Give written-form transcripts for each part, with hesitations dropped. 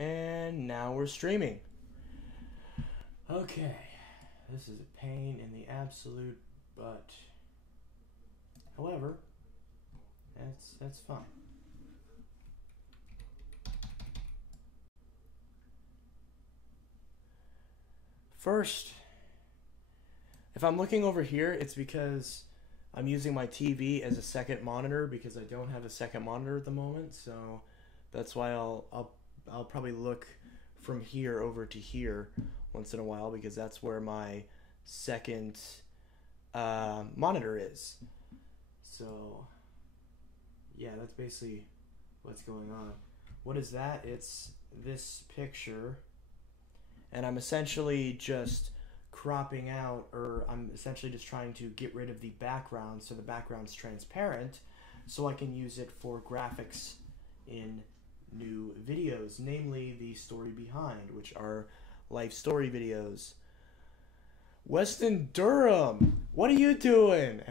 And now we're streaming. Okay, this is a pain in the absolute butt. However, that's fine. First, if I'm looking over here, it's because I'm using my TV as a second monitor because I don't have a second monitor at the moment. So that's why I'll probably look from here over to here once in a while because that's where my second monitor is. So yeah, that's basically what's going on. What is that? It's this picture, and I'm essentially just cropping out, or I'm essentially just trying to get rid of the background so the background's transparent so I can use it for graphics in new videos, namely the story behind, which are life story videos. Weston Durham, what are you doing?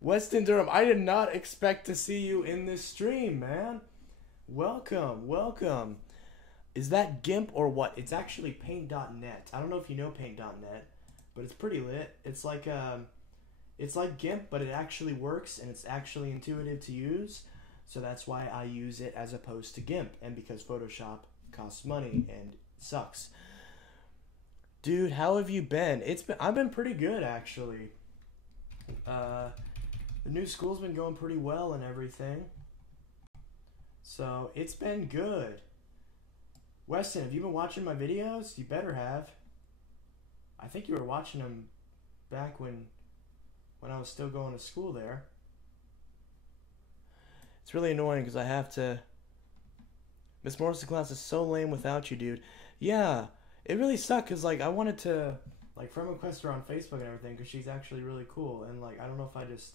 Weston Durham, I did not expect to see you in this stream, man. Welcome, welcome. Is that GIMP or what? It's actually paint.net. I don't know if you know paint.net, but it's pretty lit. It's like GIMP, but it actually works and it's actually intuitive to use. So that's why I use it as opposed to GIMP, and because Photoshop costs money and sucks. Dude, how have you been? I've been pretty good actually. The new school's been going pretty well and everything. So it's been good. Weston, have you been watching my videos? You better have. I think you were watching them back when I was still going to school there. It's really annoying because I have to... Miss Morris's class is so lame without you, dude. Yeah, it really sucked because, like, I wanted to, like, friend request her on Facebook and everything because she's actually really cool. And, like, I don't know if I just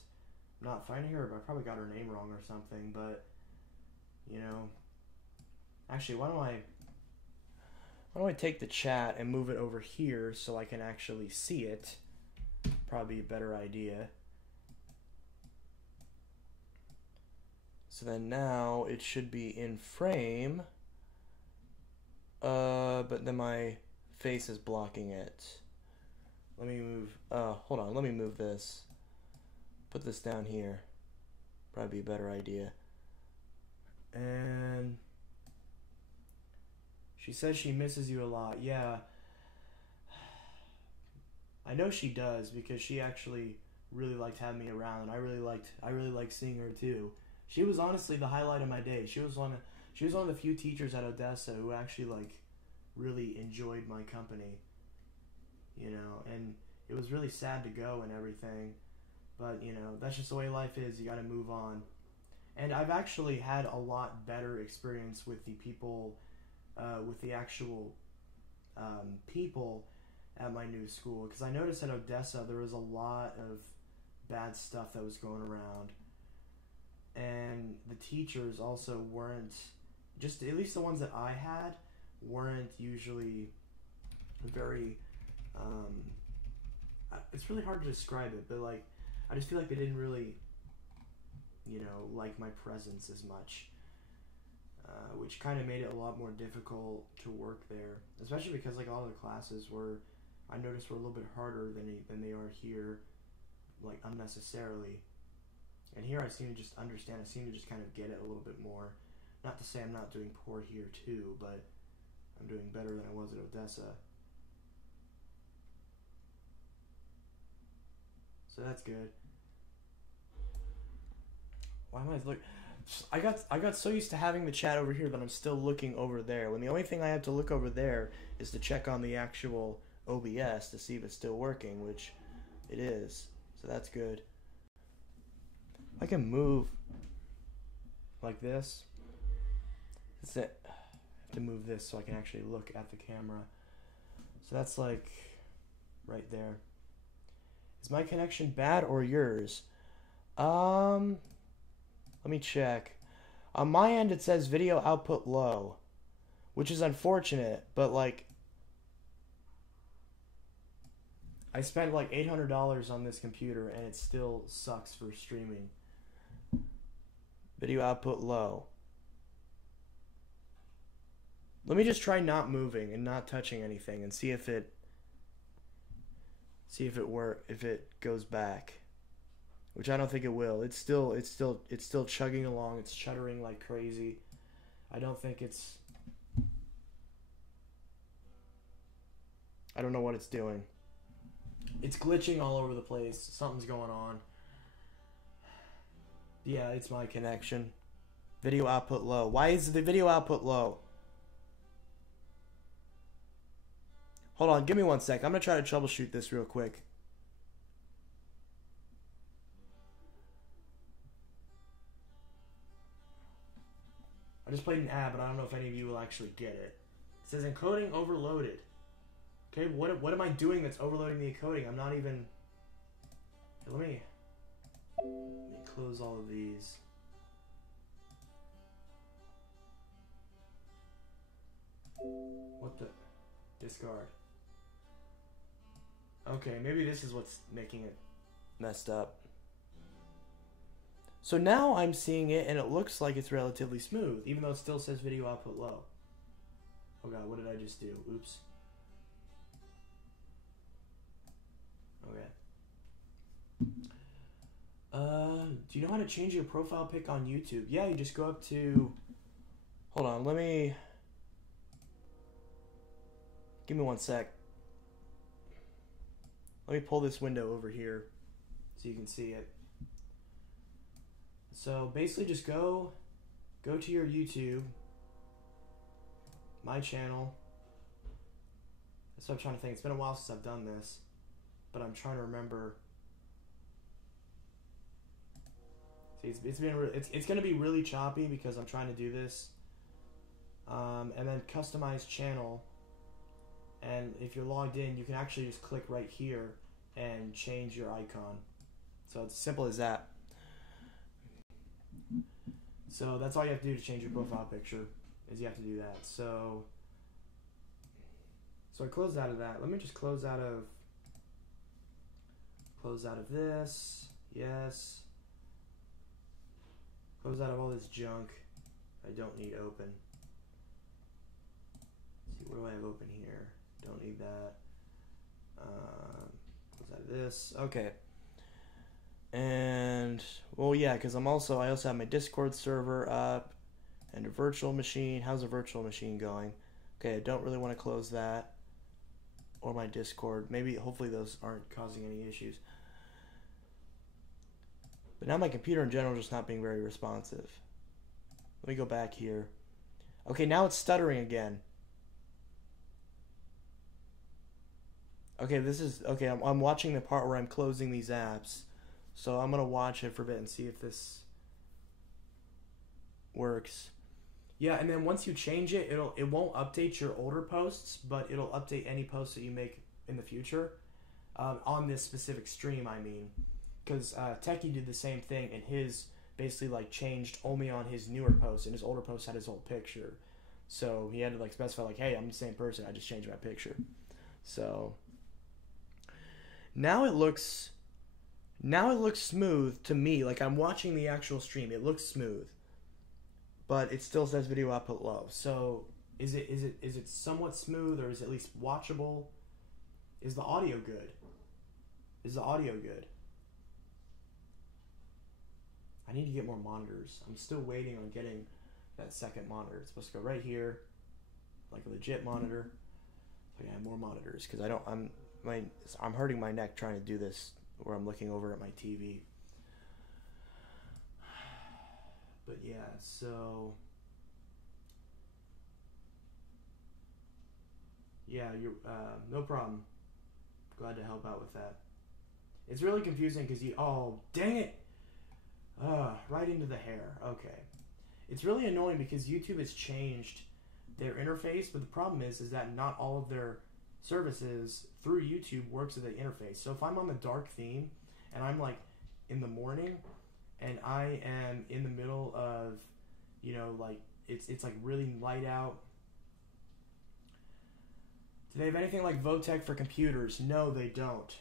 not finding her, but I probably got her name wrong or something. But, you know... Actually, why don't I take the chat and move it over here so I can actually see it? Probably a better idea. So then now it should be in frame. But then my face is blocking it. Let me move, hold on, let me move this. Put this down here. Probably be a better idea. And... She says she misses you a lot. Yeah. I know she does because she actually really liked having me around. I really liked seeing her too. She was honestly the highlight of my day. She was one of the few teachers at Odessa who actually like really enjoyed my company. You know, and it was really sad to go and everything. But, you know, that's just the way life is. You got to move on. And I've actually had a lot better experience with the people with the actual people at my new school, because I noticed at Odessa there was a lot of bad stuff that was going around, and the teachers also weren't, just at least the ones that I had, weren't usually very, it's really hard to describe it, but like, I just feel like they didn't really, you know, like my presence as much. Which kind of made it a lot more difficult to work there, especially because like a lot of the classes were, I noticed, were a little bit harder than they are here, like unnecessarily. And here I seem to just understand, I seem to just kind of get it a little bit more. Not to say I'm not doing poor here too, but I'm doing better than I was at Odessa. So that's good. Why am I looking? I got so used to having the chat over here that I'm still looking over there, when the only thing I have to look over there is to check on the actual OBS to see if it's still working, which it is. So that's good. I can move like this. That's it. I have to move this so I can actually look at the camera. So that's like right there. Is my connection bad or yours? Let me check. On my end, it says video output low, which is unfortunate, but like, I spent like $800 on this computer and it still sucks for streaming. Video output low. Let me just try not moving and not touching anything and see if it goes back. Which I don't think it will. It's still chugging along. It's chuttering like crazy. I don't know what it's doing. It's glitching all over the place. Something's going on. Yeah, it's my connection. Video output low. Why is the video output low? Hold on, give me 1 sec. I'm going to try to troubleshoot this real quick. I just played an ad, but I don't know if any of you will actually get it. It says encoding overloaded. Okay, what am I doing that's overloading the encoding? I'm not even... Okay, let me close all of these. What the... Discard. Okay, maybe this is what's making it messed up. So now I'm seeing it and it looks like it's relatively smooth, even though it still says video output low. Oh god, what did I just do? Oops. Okay. Do you know how to change your profile pic on YouTube? Yeah, you just go up to... Hold on, let me... Give me 1 sec. Let me pull this window over here so you can see it. So basically just go to your YouTube, my channel. That's what I'm trying to think. It's been a while since I've done this, but I'm trying to remember. See, it's going to be really choppy because I'm trying to do this. And then customize channel. And if you're logged in, you can actually just click right here and change your icon. So it's as simple as that. So that's all you have to do to change your profile picture, is you have to do that. So I closed out of that. Let me just close out of this. Yes. Close out of all this junk I don't need open. Let's see, what do I have open here? Don't need that. Close out of this. Okay. And, well, yeah, because I also have my Discord server up and a virtual machine. How's a virtual machine going? Okay, I don't really want to close that or my Discord. Maybe, hopefully those aren't causing any issues. But now my computer in general is just not being very responsive. Let me go back here. Okay, now it's stuttering again. Okay, I'm watching the part where I'm closing these apps. So I'm going to watch it for a bit and see if this works. Yeah, and then once you change it, it won't update your older posts, but it'll update any posts that you make in the future. On this specific stream, I mean. Because Techie did the same thing, and his basically like changed only on his newer posts, and his older posts had his old picture. So he had to like specify like, hey, I'm the same person, I just changed my picture. So now it looks smooth to me. Like I'm watching the actual stream, it looks smooth, but it still says video output low. So is it somewhat smooth, or is it at least watchable? Is the audio good? I need to get more monitors. I'm still waiting on getting that second monitor. It's supposed to go right here, like a legit monitor. So yeah, more monitors, because I'm hurting my neck trying to do this where I'm looking over at my TV. But yeah, so yeah, you're no problem. Glad to help out with that. It's really confusing because oh dang it, right into the hair. Okay, it's really annoying because YouTube has changed their interface, but the problem is that not all of their services through YouTube works with the interface. So if I'm on the dark theme and I'm like in the morning and I am in the middle of, you know, like it's like really light out. Do they have anything like Votech for computers? No, they don't.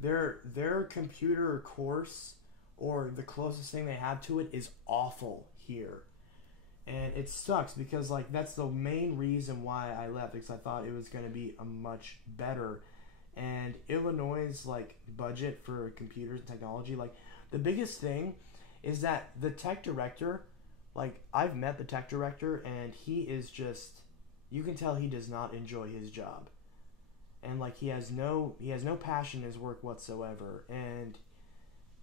Their computer course, or the closest thing they have to it, is awful here. And it sucks because like that's the main reason why I left, because I thought it was going to be a much better. And Illinois' like budget for computers and technology, like the biggest thing is that the tech director, like I've met the tech director and he is just, you can tell he does not enjoy his job. And like he has no passion in his work whatsoever. And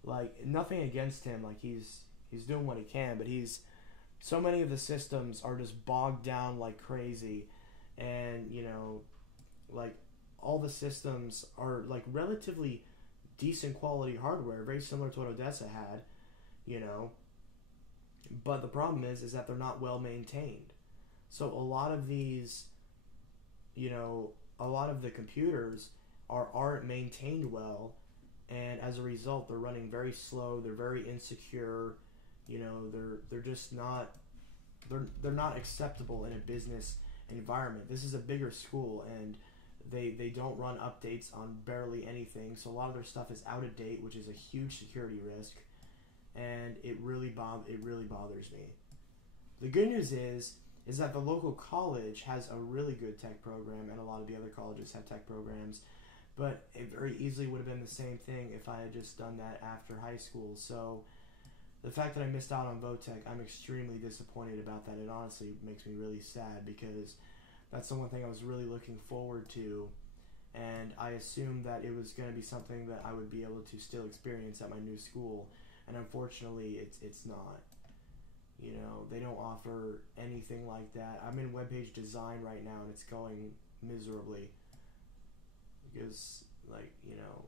like nothing against him, like he's doing what he can, but he's, so many of the systems are just bogged down like crazy. And you know, like all the systems are like relatively decent quality hardware, very similar to what Odessa had, you know, but the problem is that they're not well maintained. So a lot of these, you know, a lot of the computers aren't maintained well, and as a result they're running very slow, they're very insecure, you know, they're just not, they're not acceptable in a business environment. This is a bigger school, and they don't run updates on barely anything, so a lot of their stuff is out of date, which is a huge security risk, and it really bothers me. The good news is that the local college has a really good tech program, and a lot of the other colleges have tech programs, but it very easily would have been the same thing if I had just done that after high school. So the fact that I missed out on Votech, I'm extremely disappointed about that. It honestly makes me really sad because that's the one thing I was really looking forward to, and I assumed that it was going to be something that I would be able to still experience at my new school, and unfortunately it's not. You know, they don't offer anything like that. I'm in web page design right now, and it's going miserably because, like, you know,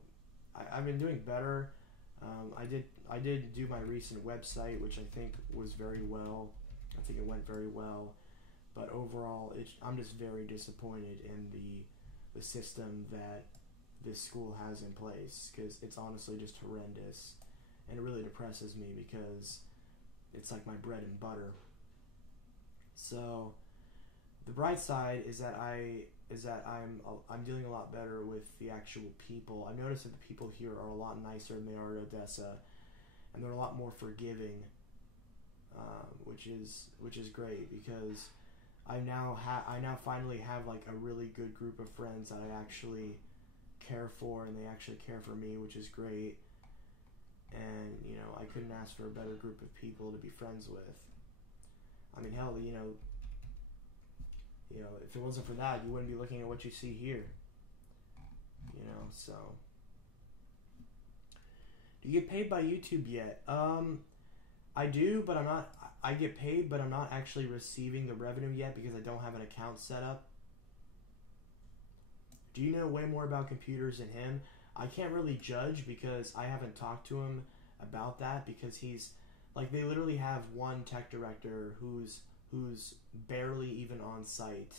I've been doing better. I did do my recent website, which I think was very well. I think it went very well, but overall, I'm just very disappointed in the system that this school has in place, because it's honestly just horrendous, and it really depresses me because it's like my bread and butter. So the bright side is that I'm dealing a lot better with the actual people. I've noticed that the people here are a lot nicer than they are at Odessa, and they're a lot more forgiving, which is great, because I now finally have like a really good group of friends that I actually care for, and they actually care for me, which is great. And you know, I couldn't ask for a better group of people to be friends with. I mean, hell, you know, if it wasn't for that, you wouldn't be looking at what you see here. You know, so. Do you get paid by YouTube yet? I do, but I'm not. I get paid, but I'm not actually receiving the revenue yet because I don't have an account set up. Do you know way more about computers than him? I can't really judge because I haven't talked to him about that, because he's like, they literally have one tech director who's barely even on site,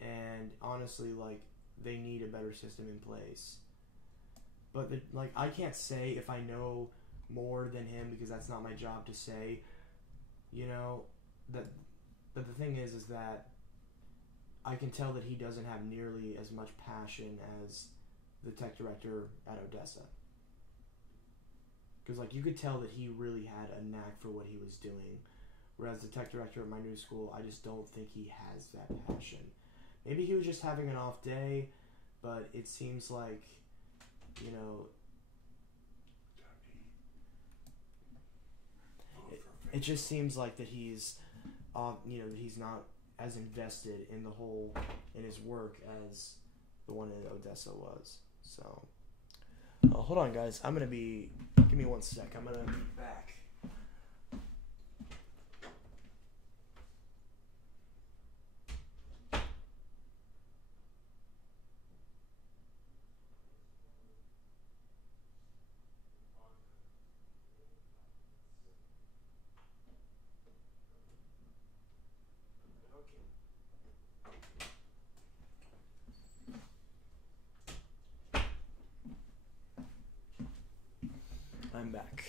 and honestly, like, they need a better system in place. But like, I can't say if I know more than him because that's not my job to say. You know, but the thing is that I can tell that he doesn't have nearly as much passion as the tech director at Odessa. Because like, you could tell that he really had a knack for what he was doing, whereas the tech director at my new school, I just don't think he has that passion. Maybe he was just having an off day, but it seems like, you know, it just seems like that he's, you know, that he's not as invested in his work as the one in Odessa was. So, hold on, guys. Give me 1 sec. I'm gonna be back. I'm back.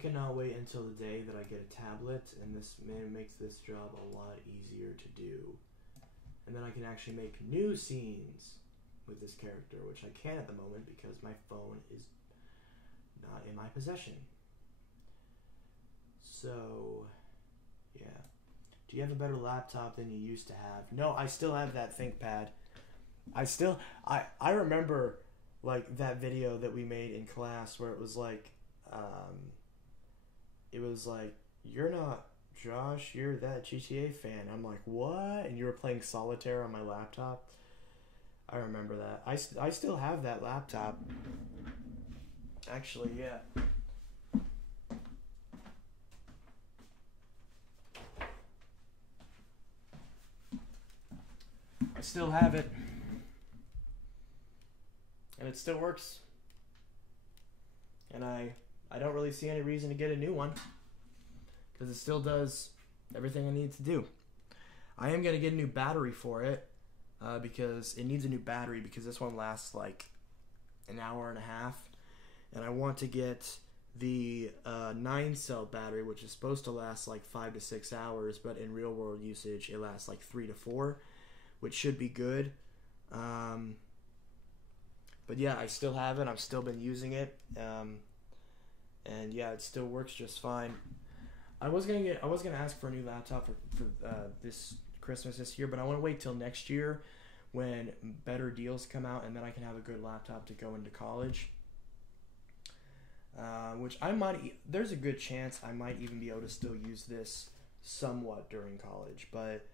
cannot wait until the day that I get a tablet, and this makes this job a lot easier to do. And then I can actually make new scenes with this character, which I can't at the moment because my phone is not in my possession. So, yeah. Do you have a better laptop than you used to have? No, I still have that ThinkPad. I remember, like, that video that we made in class where it was like, you're not Josh, you're that GTA fan. I'm like, what? And you were playing solitaire on my laptop? I remember that. I still have that laptop. Actually, yeah. I still have it. And it still works. And I don't really see any reason to get a new one, because it still does everything I need to do. I am going to get a new battery for it, because it needs a new battery, because this one lasts like an hour and a half. And I want to get the 9-cell battery, which is supposed to last like 5 to 6 hours, but in real world usage it lasts like 3 to 4, which should be good. But yeah, I still have it. I've still been using it, and yeah, it still works just fine. I was gonna ask for a new laptop for this Christmas this year, but I want to wait till next year when better deals come out, and then I can have a good laptop to go into college. Which I might. There's a good chance I might even be able to still use this somewhat during college, but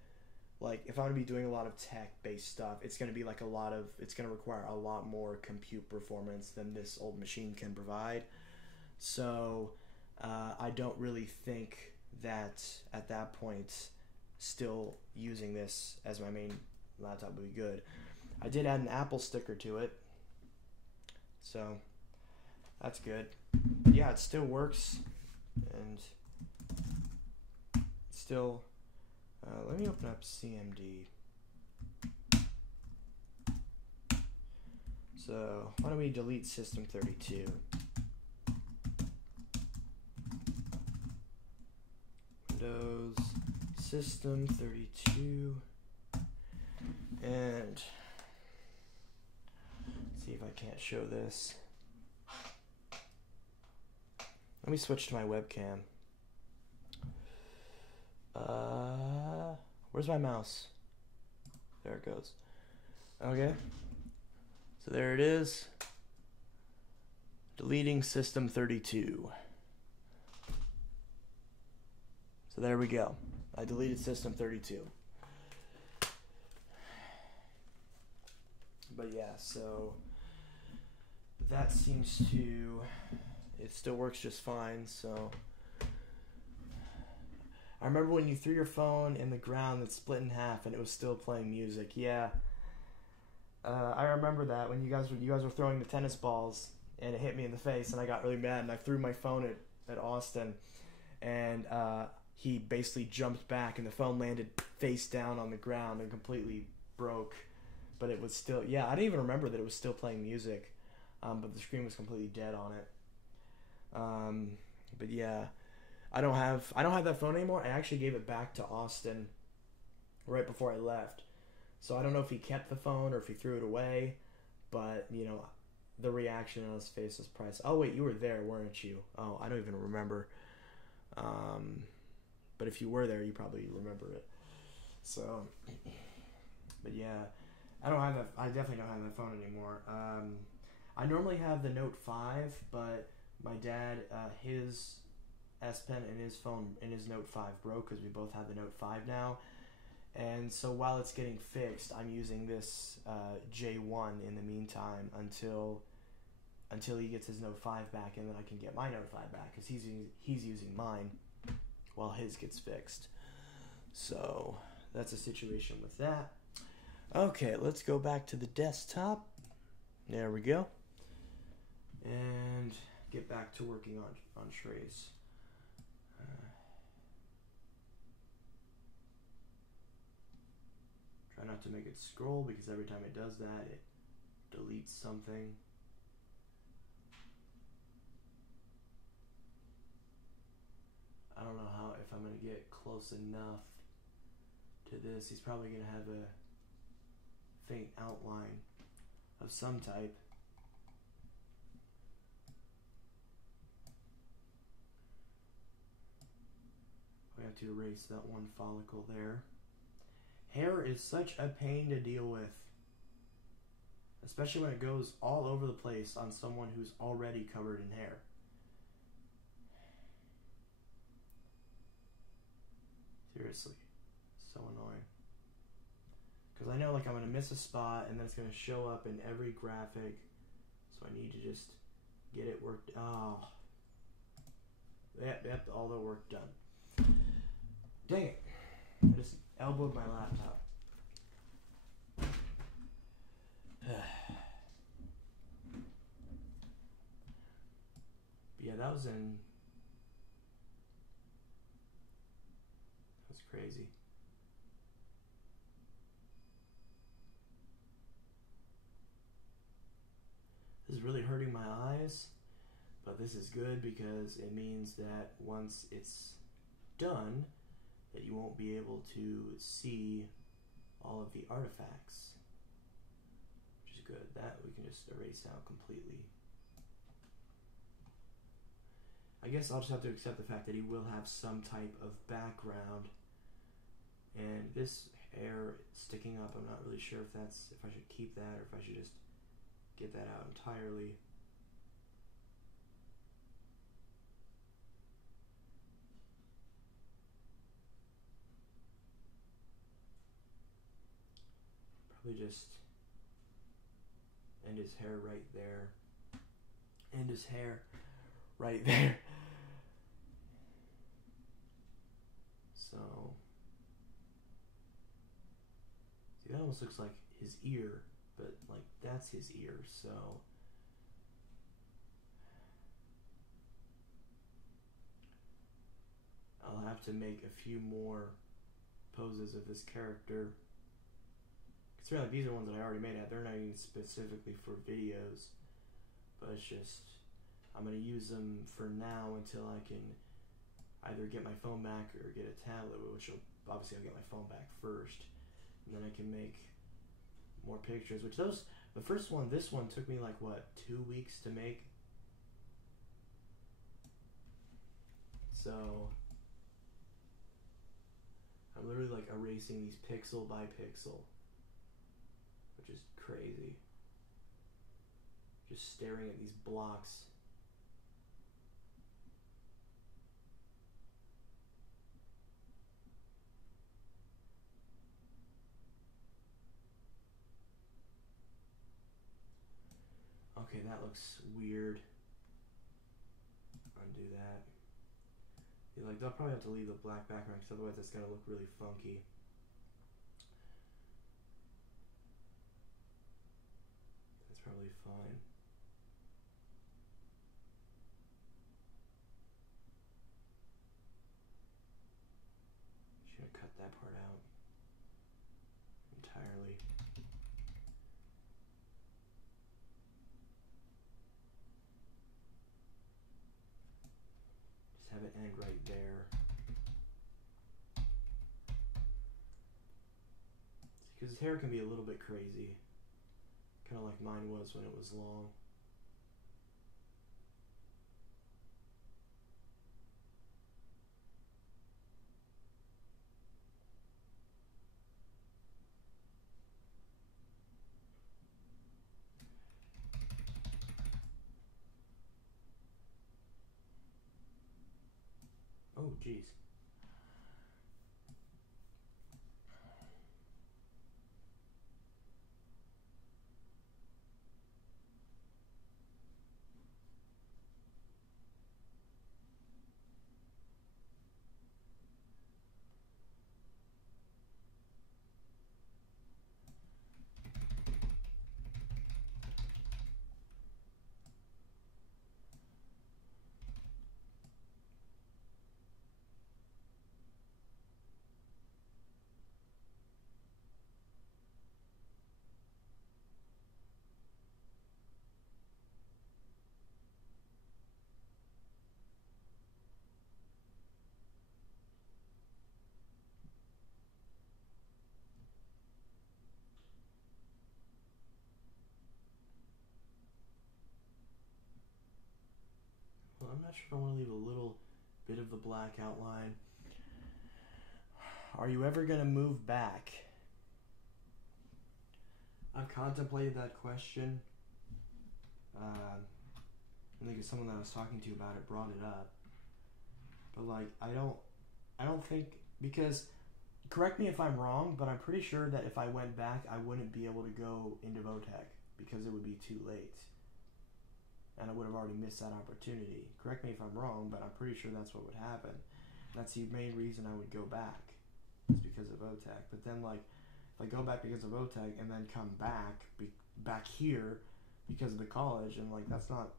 like if I'm gonna be doing a lot of tech-based stuff, it's gonna be like it's gonna require a lot more compute performance than this old machine can provide. So I don't really think that at that point still using this as my main laptop would be good. I did add an Apple sticker to it, so that's good. Yeah, it still works, and still. Let me open up CMD. So why don't we delete System32? Windows System32, and see if I can't show this. Let me switch to my webcam. Where's my mouse? There it goes. Okay. So there it is. Deleting System32. So there we go. I deleted System32. But yeah, so that seems to, it still works just fine, so. I remember when you threw your phone in the ground that split in half and it was still playing music. Yeah. I remember that when you guys were throwing the tennis balls and it hit me in the face and I got really mad and I threw my phone at Austin, and he basically jumped back and the phone landed face down on the ground and completely broke. But it was still, yeah, I didn't even remember that it was still playing music, but the screen was completely dead on it. But yeah. I don't have that phone anymore. I actually gave it back to Austin right before I left. So I don't know if he kept the phone or if he threw it away, but you know, the reaction on his face was priceless. Oh wait, you were there, weren't you? Oh, I don't even remember. But if you were there, you probably remember it. So, but yeah, I definitely don't have that phone anymore. I normally have the Note 5, but my dad, his S Pen and his phone and his Note 5 broke because we both have the Note 5 now, and so while it's getting fixed, I'm using this J1 in the meantime until he gets his Note 5 back, and then I can get my Note 5 back because he's using mine while his gets fixed. So that's a situation with that. Okay, let's go back to the desktop. There we go, and get back to working on trays. Try not to make it scroll because every time it does that, it deletes something. I'm going to get close enough to this. He's probably going to have a faint outline of some type. We have to erase that one follicle there. Hair is such a pain to deal with, especially when it goes all over the place on someone who's already covered in hair. Seriously, so annoying. Because I know like I'm going to miss a spot and then it's going to show up in every graphic. So I need to just get it worked. Oh. Yep, all the work done. Dang it. I just elbowed my laptop. Yeah, that was crazy. This is really hurting my eyes, but this is good because it means that once it's done, that you won't be able to see all of the artifacts, which is good. That we can just erase out completely. I guess I'll just have to accept the fact that he will have some type of background. And this hair sticking up, I'm not really sure if I should keep that or if I should just get that out entirely. Probably just end his hair right there. End his hair right there. So, see, that almost looks like his ear, but like that's his ear, so I'll have to make a few more poses of this character. Considering like these are ones that I already made. They're not even specifically for videos, but it's just I'm going to use them for now until I can either get my phone back or get a tablet, which obviously I'll get my phone back first, and then I can make more pictures, which the first one, this one took me like what, 2 weeks to make. So I'm literally like erasing these pixel by pixel, which is crazy. Just staring at these blocks. Okay, that looks weird. Undo that. Yeah, like they'll probably have to leave the black background because otherwise it's gonna look really funky. That's probably fine. Just gonna cut that part out entirely. Have it end right there. Because his hair can be a little bit crazy. Kind of like mine was when it was long. Oh, geez. I'm not sure if I want to leave a little bit of the black outline. Are you ever going to move back? I've contemplated that question. I think it's someone that I was talking to about it brought it up. But like, I don't think, because, correct me if I'm wrong, but I'm pretty sure that if I went back, I wouldn't be able to go into Votech because it would be too late. And I would have already missed that opportunity. Correct me if I'm wrong, but I'm pretty sure that's what would happen. That's the main reason I would go back, is because of Votech. But then, like, if I go back because of Votech and then come back here because of the college, and like, that's not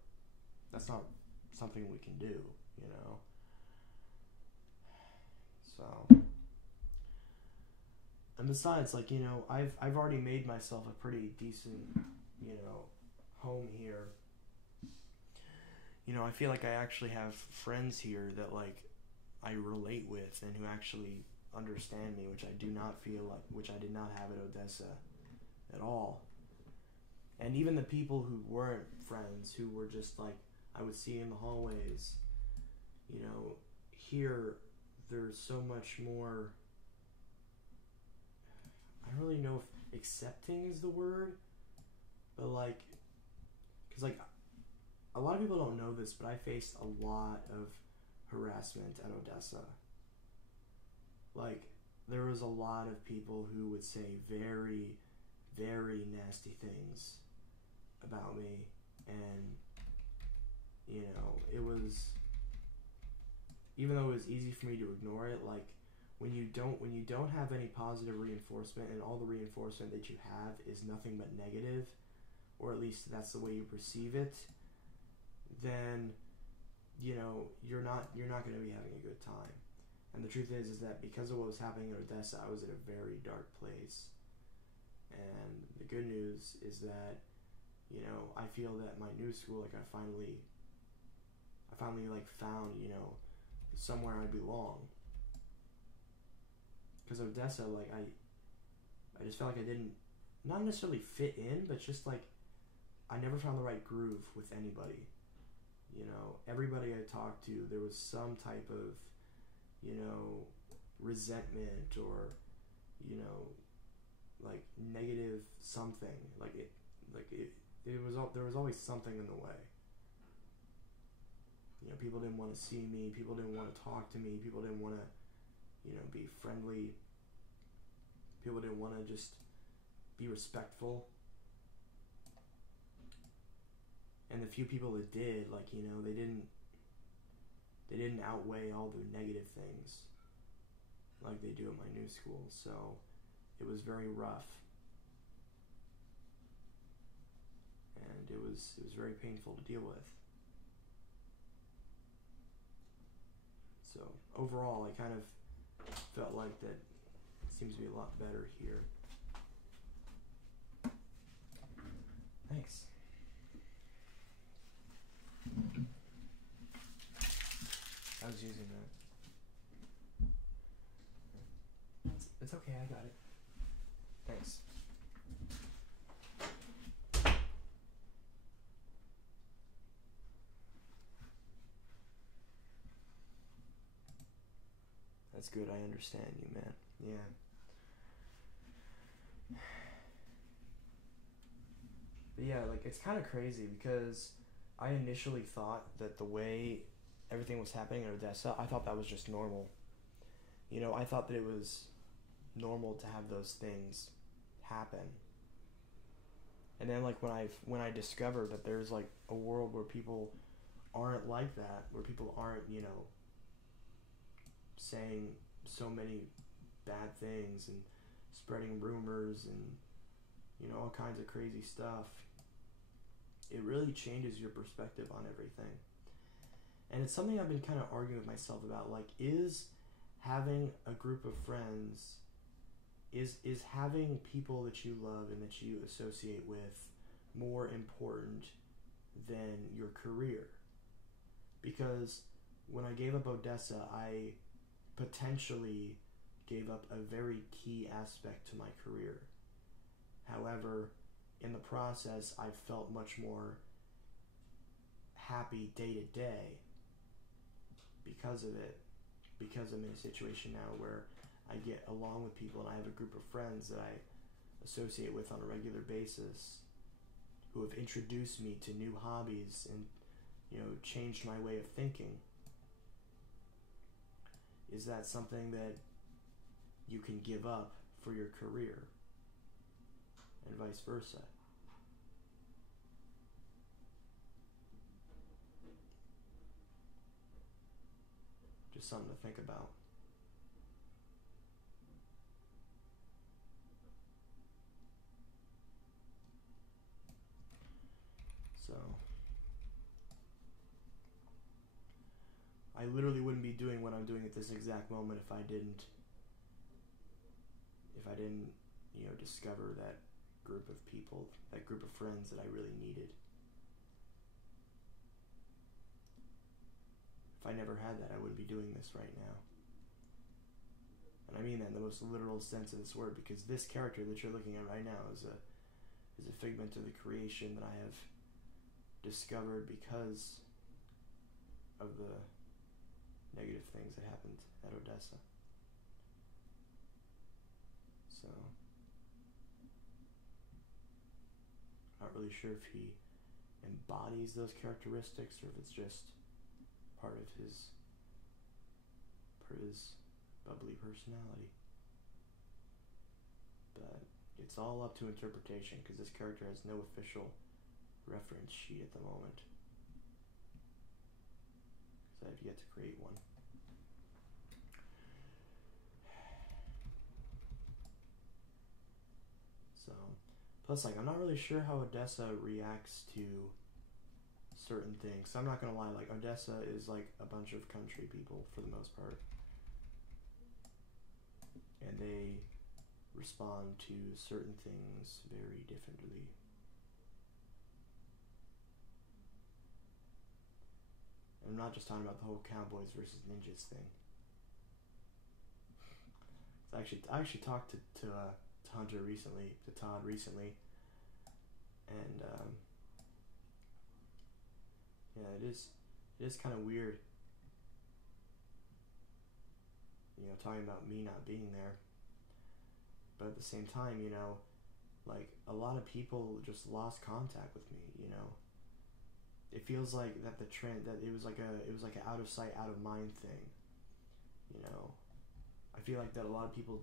something we can do, you know. So, and besides, like, you know, I've already made myself a pretty decent, you know, home here. You know, I feel like I actually have friends here that, like, I relate with and who actually understand me, which I do not feel like, which I did not have at Odessa at all. And even the people who weren't friends, who were just, like, I would see in the hallways, you know, here, there's so much more, I don't really know if accepting is the word, but, like, because, like, a lot of people don't know this, but I faced a lot of harassment at Odessa. Like, there was a lot of people who would say very, very nasty things about me, and, you know, it was, even though it was easy for me to ignore it, like, when you don't have any positive reinforcement, and all the reinforcement that you have is nothing but negative, or at least that's the way you perceive it, then, you know, you're not going to be having a good time. And the truth is that because of what was happening at Odessa, I was at a very dark place. And the good news is that, you know, I feel that my new school, like, I finally like found, you know, somewhere I belong. Because Odessa, like, I just felt like I didn't, not necessarily fit in, but just, like, I never found the right groove with anybody. You know, everybody I talked to, there was some type of, you know, resentment or, you know, like, negative something. There was always something in the way. You know, people didn't want to see me, people didn't want to talk to me, people didn't want to, you know, be friendly. People didn't want to just be respectful. And the few people that did, like, you know, they didn't outweigh all the negative things like they do at my new school. So it was very rough. And it was very painful to deal with. So overall, I kind of felt like that it seems to be a lot better here. Thanks. I was using that. It's okay, I got it. Thanks. That's good, I understand you, man. Yeah. But yeah, like, it's kind of crazy because I initially thought that the way everything was happening in Odessa, I thought that was just normal. You know, I thought that it was normal to have those things happen. And then, like, when I discovered that there's, like, a world where people aren't like that, where people aren't, you know, saying so many bad things and spreading rumors and, you know, all kinds of crazy stuff, it really changes your perspective on everything. And it's something I've been kind of arguing with myself about, like, is having a group of friends, is having people that you love and that you associate with more important than your career? Because when I gave up Odessa, I potentially gave up a very key aspect to my career. However, in the process, I felt much more happy day to day because of it, because I'm in a situation now where I get along with people and I have a group of friends that I associate with on a regular basis who have introduced me to new hobbies and, you know, changed my way of thinking. Is that something that you can give up for your career? And vice versa. Just something to think about. So, I literally wouldn't be doing what I'm doing at this exact moment if I didn't, you know, discover that group of people, that group of friends that I really needed. If I never had that, I wouldn't be doing this right now. And I mean that in the most literal sense of this word, because this character that you're looking at right now is a figment of the creation that I have discovered because of the negative things that happened at Odessa. So, not really sure if he embodies those characteristics or if it's just part of his bubbly personality. But it's all up to interpretation, because this character has no official reference sheet at the moment, because I have yet to create one. So, plus, like, I'm not really sure how Odessa reacts to certain things. So I'm not gonna lie, like, Odessa is like a bunch of country people for the most part, and they respond to certain things very differently. And I'm not just talking about the whole cowboys versus ninjas thing. I actually talked to Hunter recently, to Todd recently, and yeah, it is kind of weird, you know, talking about me not being there. But at the same time, you know, like, a lot of people just lost contact with me, you know. It feels like that it was like an out of sight, out of mind thing, you know. I feel like that a lot of people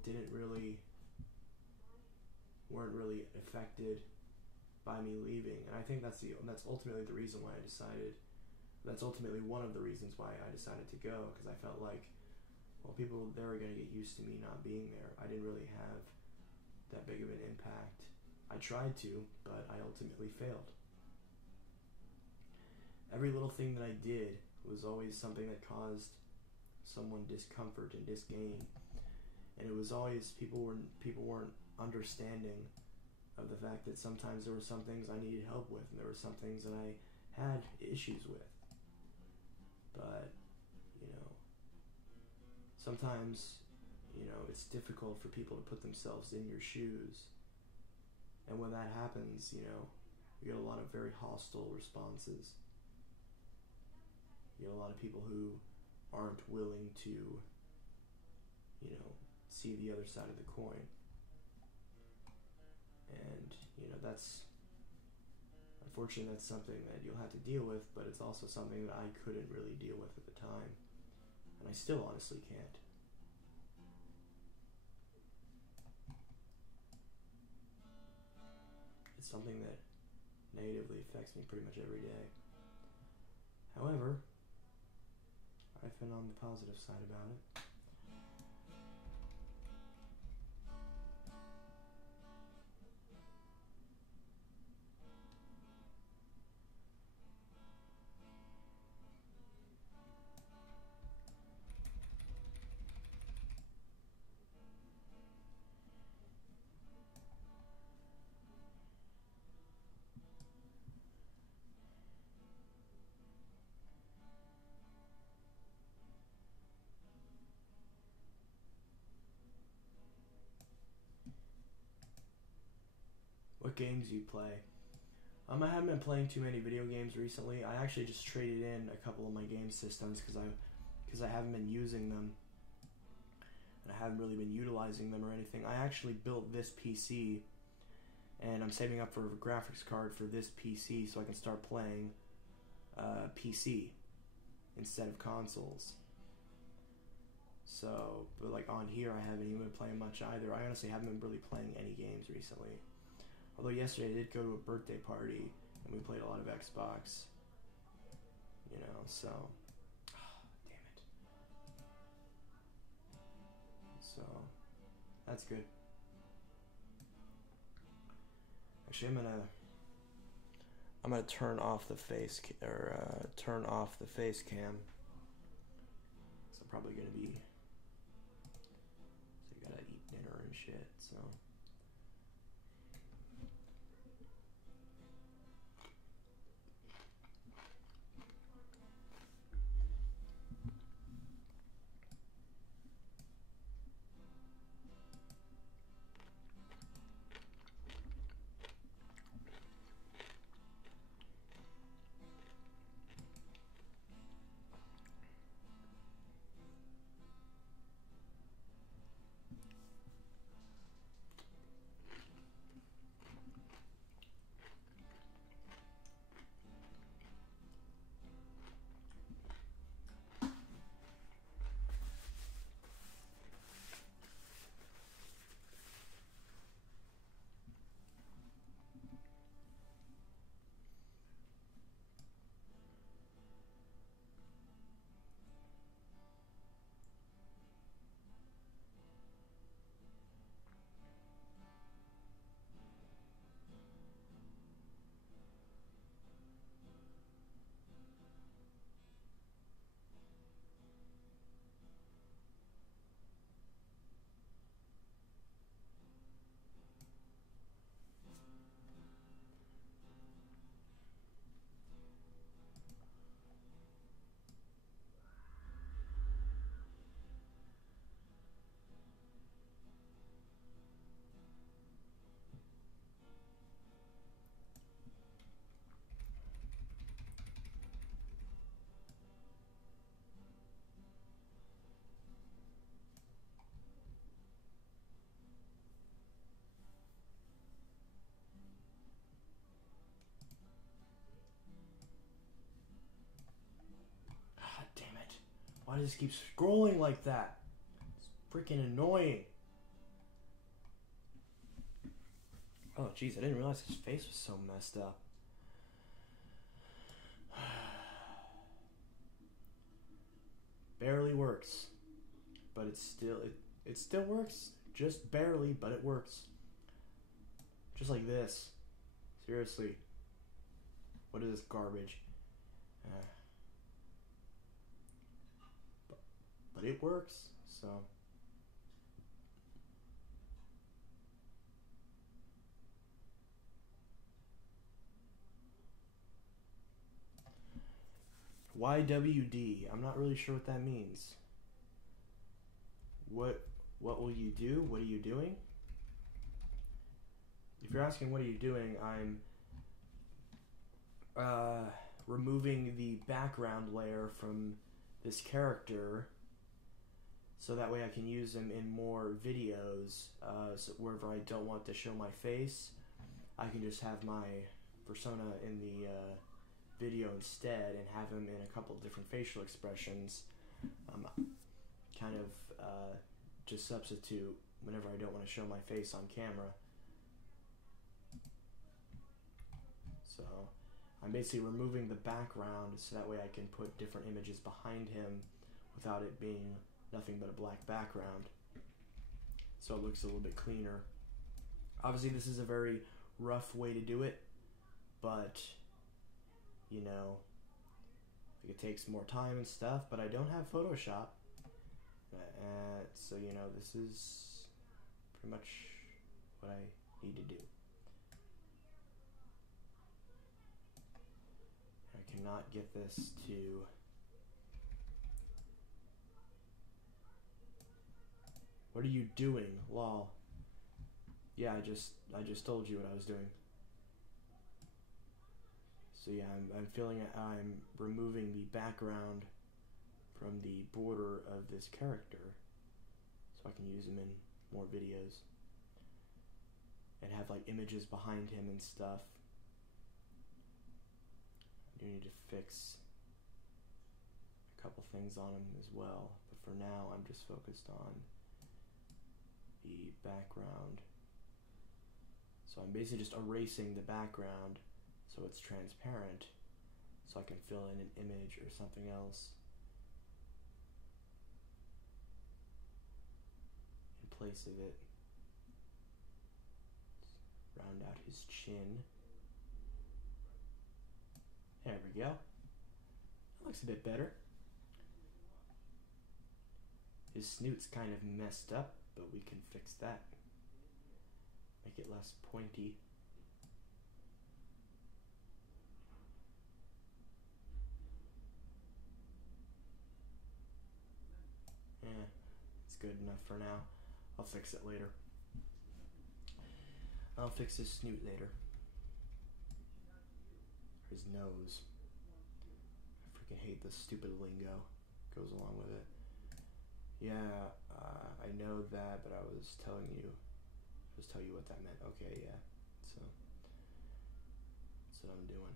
weren't really affected by me leaving, and I think that's ultimately the reason why I decided. That's ultimately one of the reasons why I decided to go, because I felt like, well, people, they were going to get used to me not being there. I didn't really have that big of an impact. I tried to, but I ultimately failed. Every little thing that I did was always something that caused someone discomfort and disgain, and it was always people weren't understanding of the fact that sometimes there were some things I needed help with, and there were some things that I had issues with. But, you know, sometimes, you know, it's difficult for people to put themselves in your shoes. And when that happens, you know, you get a lot of very hostile responses. You get a lot of people who aren't willing to, you know, see the other side of the coin. And, you know, unfortunately, that's something that you'll have to deal with, but it's also something that I couldn't really deal with at the time. And I still honestly can't. It's something that negatively affects me pretty much every day. However, I've been on the positive side about it. What games do you play? I haven't been playing too many video games recently. I actually just traded in a couple of my game systems because because I haven't been using them. And I haven't really been utilizing them or anything. I actually built this PC, and I'm saving up for a graphics card for this PC so I can start playing PC instead of consoles. So, but like on here, I haven't even been playing much either. I honestly haven't been really playing any games recently. Although yesterday I did go to a birthday party, and we played a lot of Xbox. You know, so... damn it. So, that's good. Actually, I'm gonna turn off the face turn off the face cam. So I'm probably gonna be... so I gotta eat dinner and shit, so... Why does it keep scrolling like that? It's freaking annoying. Oh, jeez, I didn't realize his face was so messed up. Barely works. But it still works. Just barely, but it works. Just like this. Seriously. What is this garbage? But it works, so... YWD. I'm not really sure what that means. What will you do? What are you doing? If you're asking what are you doing, I'm removing the background layer from this character so that way I can use them in more videos. So wherever I don't want to show my face, I can just have my persona in the video instead and have him in a couple different facial expressions. Kind of just substitute whenever I don't want to show my face on camera. So I'm basically removing the background so that way I can put different images behind him without it being nothing but a black background. So it looks a little bit cleaner. Obviously this is a very rough way to do it, but you know, it takes more time and stuff, but I don't have Photoshop. So, you know, this is pretty much what I need to do. I cannot get this to... What are you doing? Lol. Yeah, I just told you what I was doing. So yeah, I'm feeling it. I'm removing the background from the border of this character so I can use him in more videos and have like images behind him and stuff. I do need to fix a couple things on him as well, but for now I'm just focused on the background. So I'm basically just erasing the background so it's transparent, so I can fill in an image or something else in place of it. Round out his chin. There we go. That looks a bit better. His snoot's kind of messed up, but we can fix that. Make it less pointy. Yeah, it's good enough for now. I'll fix it later. I'll fix his snoot later. His nose. I freaking hate this stupid lingo. Goes along with it. Yeah, I know that, but I was telling you. Just tell you what that meant. Okay, yeah. So that's what I'm doing.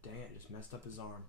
Dang it, just messed up his arm.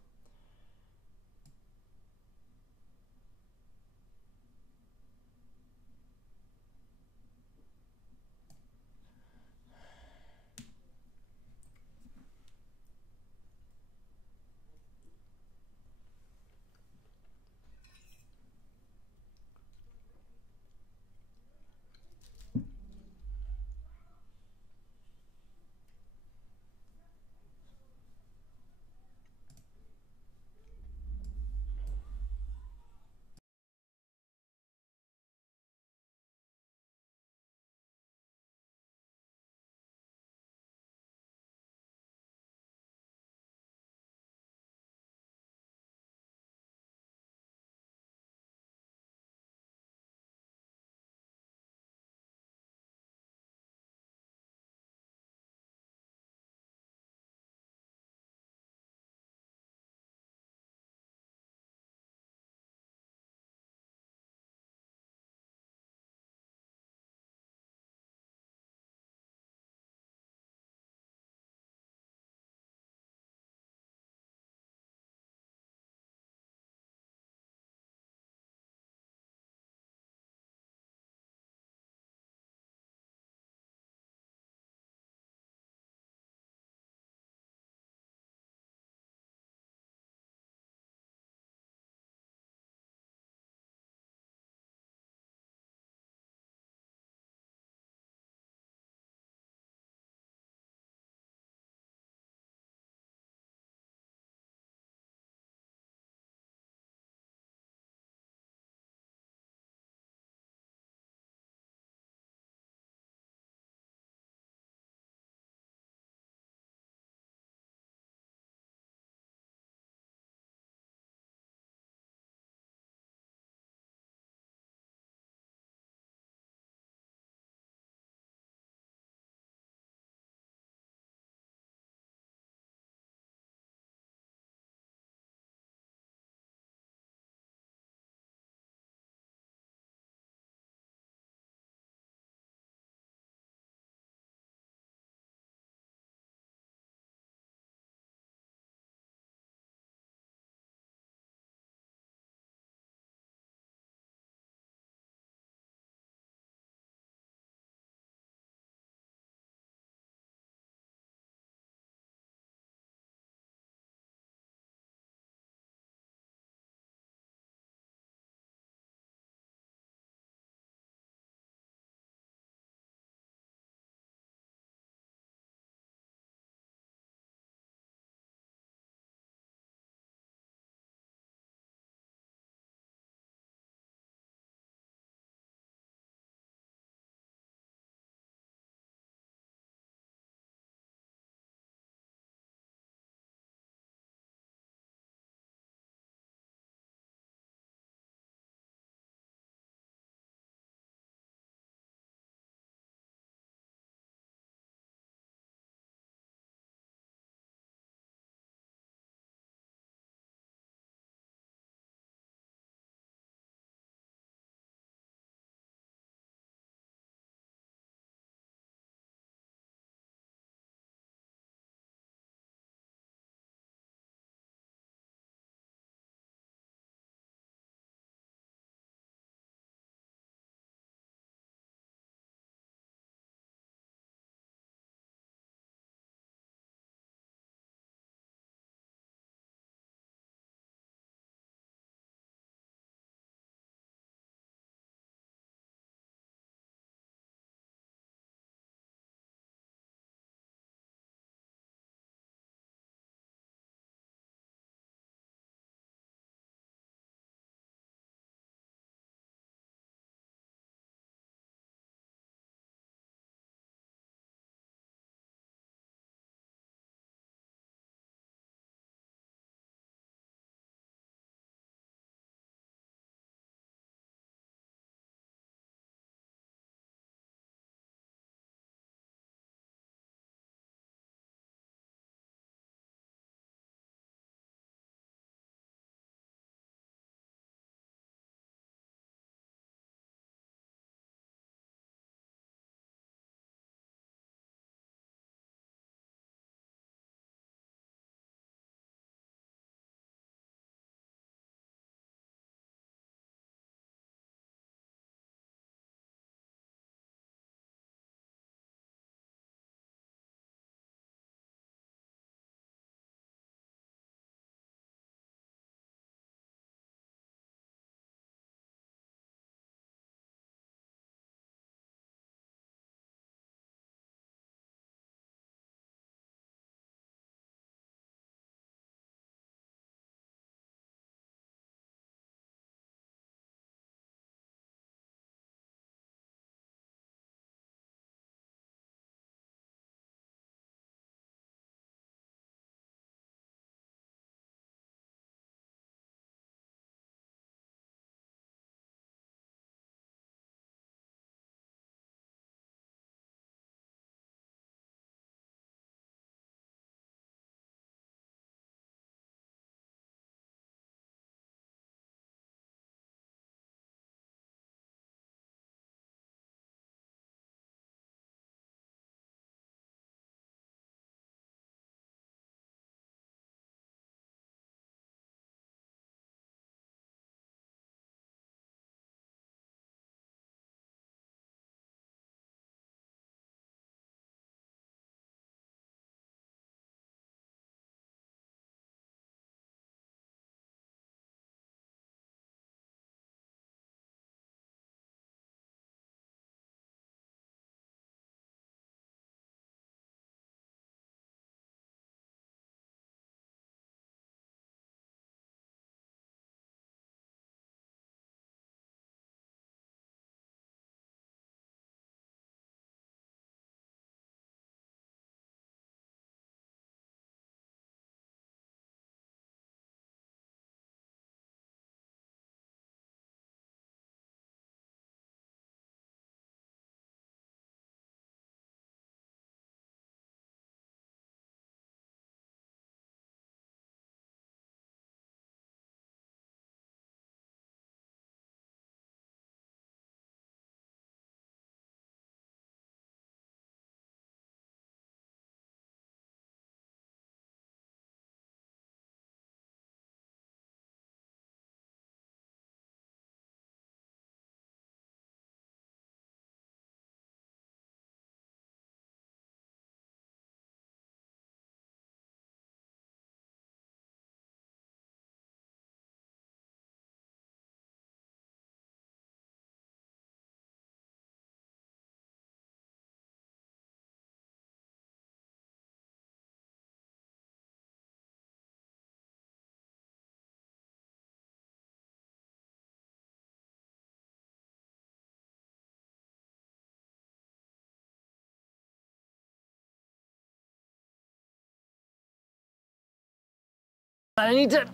I need to,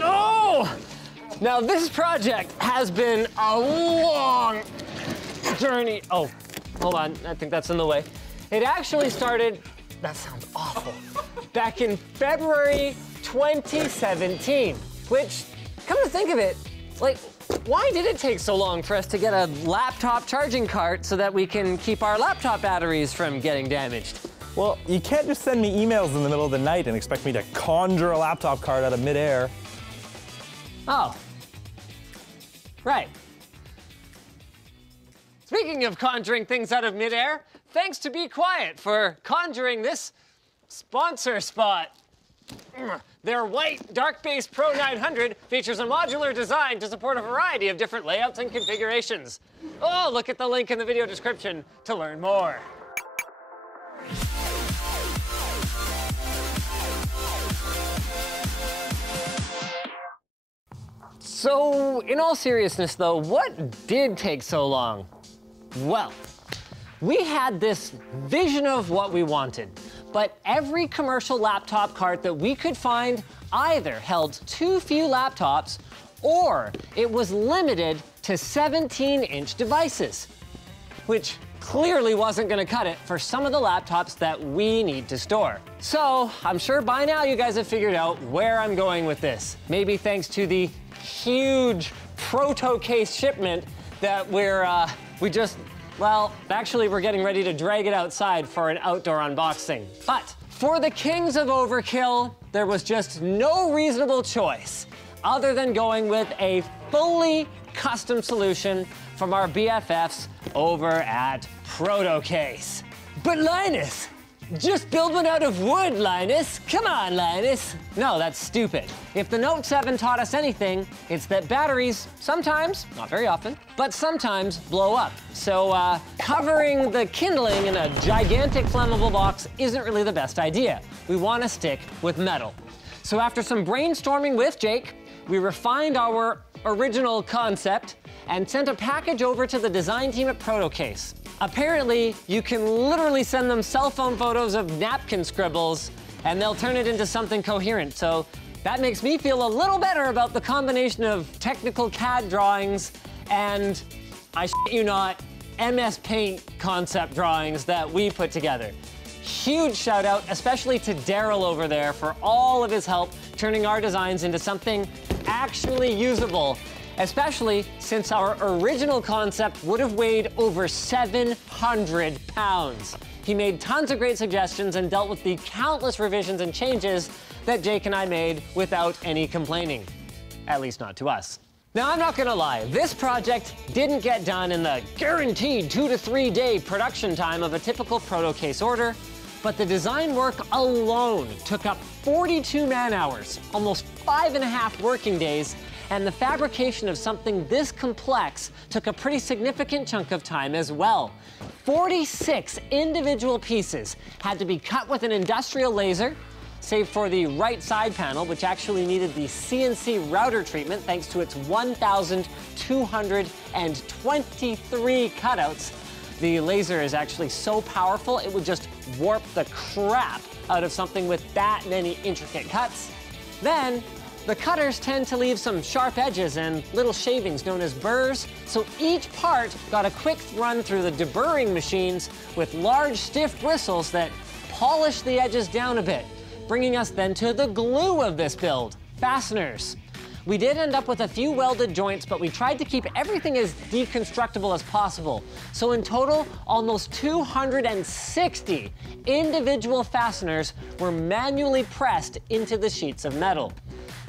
oh! Now this project has been a long journey. Oh, hold on, I think that's in the way. It actually started, that sounds awful, back in February 2017, which, come to think of it, like, why did it take so long for us to get a laptop charging cart so that we can keep our laptop batteries from getting damaged? Well, you can't just send me emails in the middle of the night and expect me to conjure a laptop cart out of midair. Oh, right. Speaking of conjuring things out of midair, thanks to Be Quiet for conjuring this sponsor spot. Their white Dark Base Pro 900 features a modular design to support a variety of different layouts and configurations. Oh, look at the link in the video description to learn more. So, in all seriousness though, what did take so long? Well, we had this vision of what we wanted, but every commercial laptop cart that we could find either held too few laptops or it was limited to 17-inch devices, which clearly wasn't gonna cut it for some of the laptops that we need to store. So, I'm sure by now you guys have figured out where I'm going with this. Maybe thanks to the huge proto case shipment that actually we're getting ready to drag it outside for an outdoor unboxing. But for the kings of overkill, there was just no reasonable choice other than going with a fully custom solution from our BFFs over at ProtoCase. But Linus, just build one out of wood, Linus. Come on, Linus. No, that's stupid. If the Note 7 taught us anything, it's that batteries sometimes, not very often, but sometimes blow up. So covering the kindling in a gigantic flammable box isn't really the best idea. We want to stick with metal. So after some brainstorming with Jake, we refined our original concept and sent a package over to the design team at ProtoCase. Apparently, you can literally send them cell phone photos of napkin scribbles and they'll turn it into something coherent. So that makes me feel a little better about the combination of technical CAD drawings and, I shit you not, MS Paint concept drawings that we put together. Huge shout out, especially to Daryl over there for all of his help turning our designs into something actually usable, especially since our original concept would have weighed over 700 pounds. He made tons of great suggestions and dealt with the countless revisions and changes that Jake and I made without any complaining. At least not to us. Now, I'm not gonna lie, this project didn't get done in the guaranteed 2 to 3 day production time of a typical ProtoCase order, but the design work alone took up 42 man-hours, almost 5.5 working days, and the fabrication of something this complex took a pretty significant chunk of time as well. 46 individual pieces had to be cut with an industrial laser, save for the right side panel, which actually needed the CNC router treatment thanks to its 1,223 cutouts. The laser is actually so powerful, it would just warp the crap out of something with that many intricate cuts. Then, the cutters tend to leave some sharp edges and little shavings known as burrs, so each part got a quick run through the deburring machines with large stiff bristles that polish the edges down a bit, bringing us then to the glue of this build, fasteners. We did end up with a few welded joints, but we tried to keep everything as deconstructible as possible. So in total, almost 260 individual fasteners were manually pressed into the sheets of metal.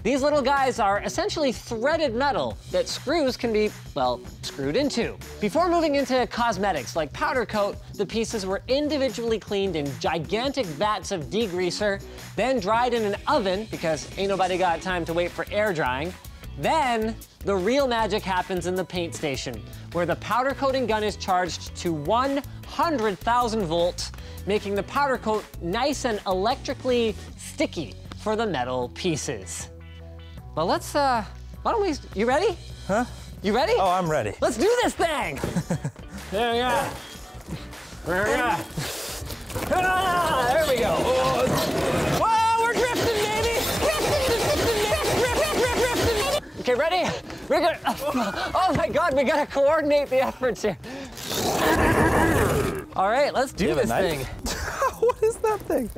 These little guys are essentially threaded metal that screws can be, well, screwed into. Before moving into cosmetics like powder coat, the pieces were individually cleaned in gigantic vats of degreaser, then dried in an oven because ain't nobody got time to wait for air drying. Then the real magic happens in the paint station, where the powder coating gun is charged to 100,000 volts, making the powder coat nice and electrically sticky for the metal pieces. Well, let's, why don't we, you ready? Huh? You ready? Oh, I'm ready. Let's do this thing! There we go. There we go. Ah, there we go. Whoa, we're drifting, baby! Drifting, Okay, ready? We're gonna, oh my God, we gotta coordinate the efforts here. All right, let's do this thing. What is that thing?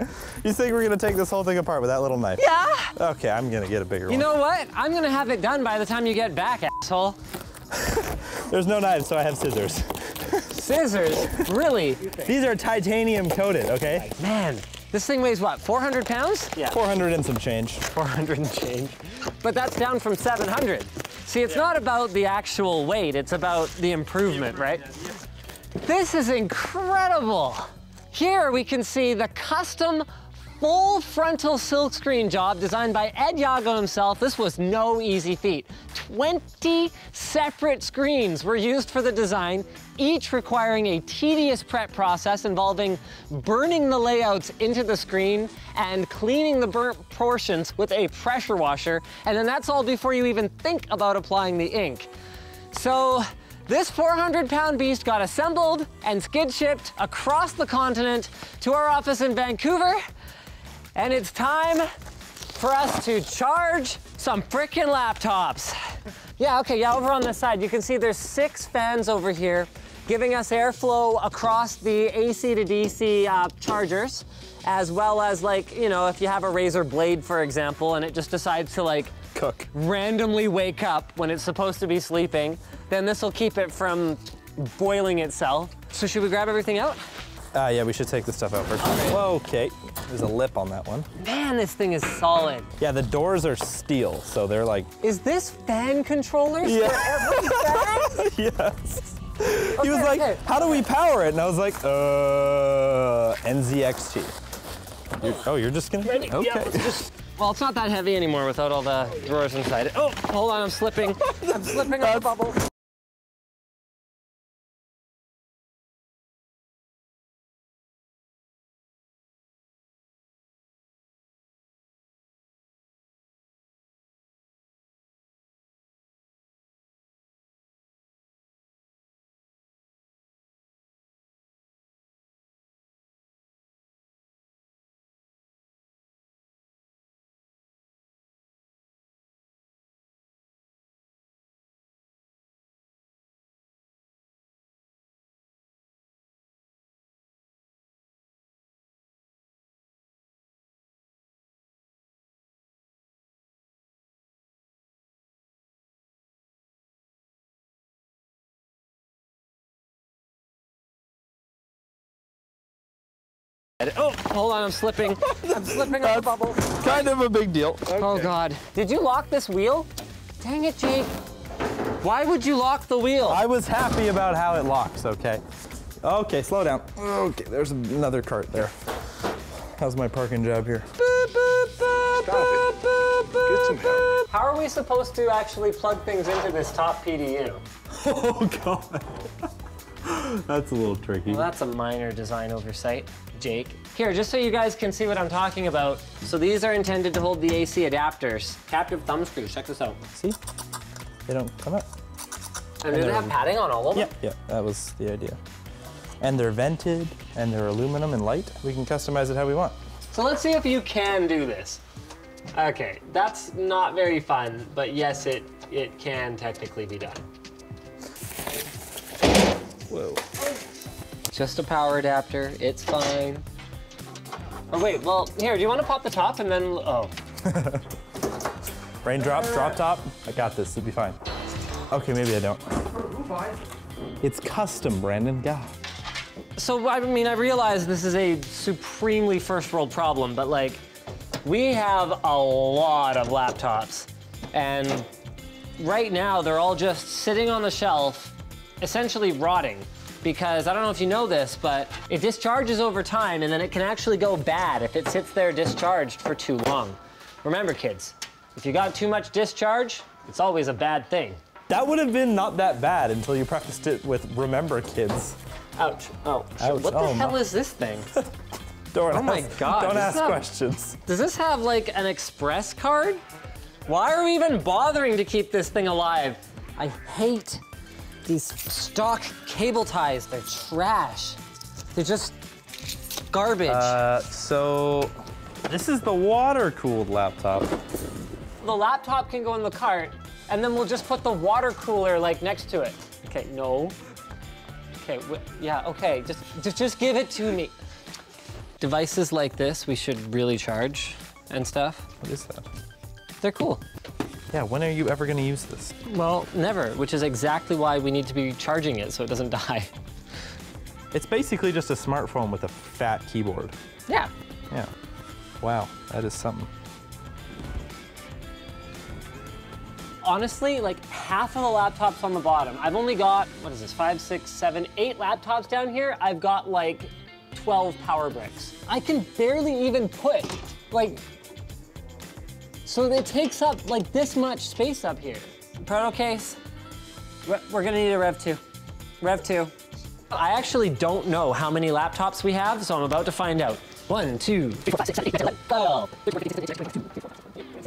You think we're gonna take this whole thing apart with that little knife? Yeah. Okay, I'm gonna get a bigger one. You know what? I'm gonna have it done by the time you get back, asshole. There's no knives, so I have scissors. Scissors? Really? These are titanium coated, okay? Man, this thing weighs what, 400 pounds? Yeah. 400 and some change. 400 and change. But that's down from 700. See, it's not about the actual weight, it's about the improvement, right? This is incredible. Here we can see the custom full frontal silkscreen job designed by Ed Yago himself. This was no easy feat. 20 separate screens were used for the design, each requiring a tedious prep process involving burning the layouts into the screen and cleaning the burnt portions with a pressure washer. And then that's all before you even think about applying the ink. So this 400-pound beast got assembled and skid shipped across the continent to our office in Vancouver. And it's time for us to charge some frickin' laptops. Yeah, okay, yeah, over on this side, you can see there's 6 fans over here giving us airflow across the AC to DC chargers, as well as, like, you know, if you have a razor blade, for example, and it just decides to, like, cook, randomly wake up when it's supposed to be sleeping, then this will keep it from boiling itself. So should we grab everything out? Yeah, we should take this stuff out first. Whoa, okay. There's a lip on that one. Man, this thing is solid. Yeah, the doors are steel, so they're like... Is this fan controllers Yeah. for every fan? Yes. He was like, how do we power it? And I was like, NZXT. You're just gonna... Ready? Okay. Yeah, well, it's not that heavy anymore without all the drawers inside it. Oh, hold on, I'm slipping. I'm slipping on the bubble. Oh, hold on, I'm slipping. I'm slipping on the bubble. Kind of a big deal. Okay. Oh God. Did you lock this wheel? Dang it, Jake. Why would you lock the wheel? I was happy about how it locks, okay. Okay, slow down. Okay, there's another cart there. How's my parking job here? Stop it. Get some help. How are we supposed to actually plug things into this top PDU? Oh God. That's a little tricky. Well, that's a minor design oversight, Jake. Here, just so you guys can see what I'm talking about. So these are intended to hold the AC adapters. Captive thumb screws, check this out. See? They don't come up. And do they have padding on all of them? Yeah, that was the idea. And they're vented, and they're aluminum and light. We can customize it how we want. So let's see if you can do this. Okay, that's not very fun, but yes, it can technically be done. Whoa. Just a power adapter, it's fine. Oh wait, well, here, do you want to pop the top and then, oh. Raindrop, drop top. I got this, it'll be fine. Okay, maybe I don't. It's custom, Brandon, God. So, I mean, I realize this is a supremely first world problem, but like, we have a lot of laptops, and right now they're all just sitting on the shelf, essentially rotting, because I don't know if you know this, but it discharges over time, and then it can actually go bad if it sits there discharged for too long. Remember, kids, if you got too much discharge, it's always a bad thing. That would have been not that bad until you practiced it with Remember Kids. Ouch. Oh, Ouch. what the hell is this thing? Don't Oh my God. Don't Does ask this have- questions. Does this have like an express card? Why are we even bothering to keep this thing alive? I hate these stock cable ties. They're trash. They're just garbage. So this is the water-cooled laptop. the laptop can go in the cart, and then we'll just put the water cooler like next to it. Okay, no. Okay, yeah, okay, just give it to me. Devices like this, we should really charge and stuff. What is that? They're cool. Yeah, when are you ever gonna use this? Well, never, which is exactly why we need to be charging it so it doesn't die. It's basically just a smartphone with a fat keyboard. Yeah. Yeah. Wow, that is something. Honestly, like half of the laptops on the bottom. I've only got, what is this, 5, 6, 7, 8 laptops down here. I've got like 12 power bricks. I can barely even put, like, so it takes up like this much space up here. Proto case, we're gonna need a Rev 2. Rev 2. I actually don't know how many laptops we have, so I'm about to find out. 1, 2, 3, 4, 5, 6, 7, 8, 9, 10, 11, 12.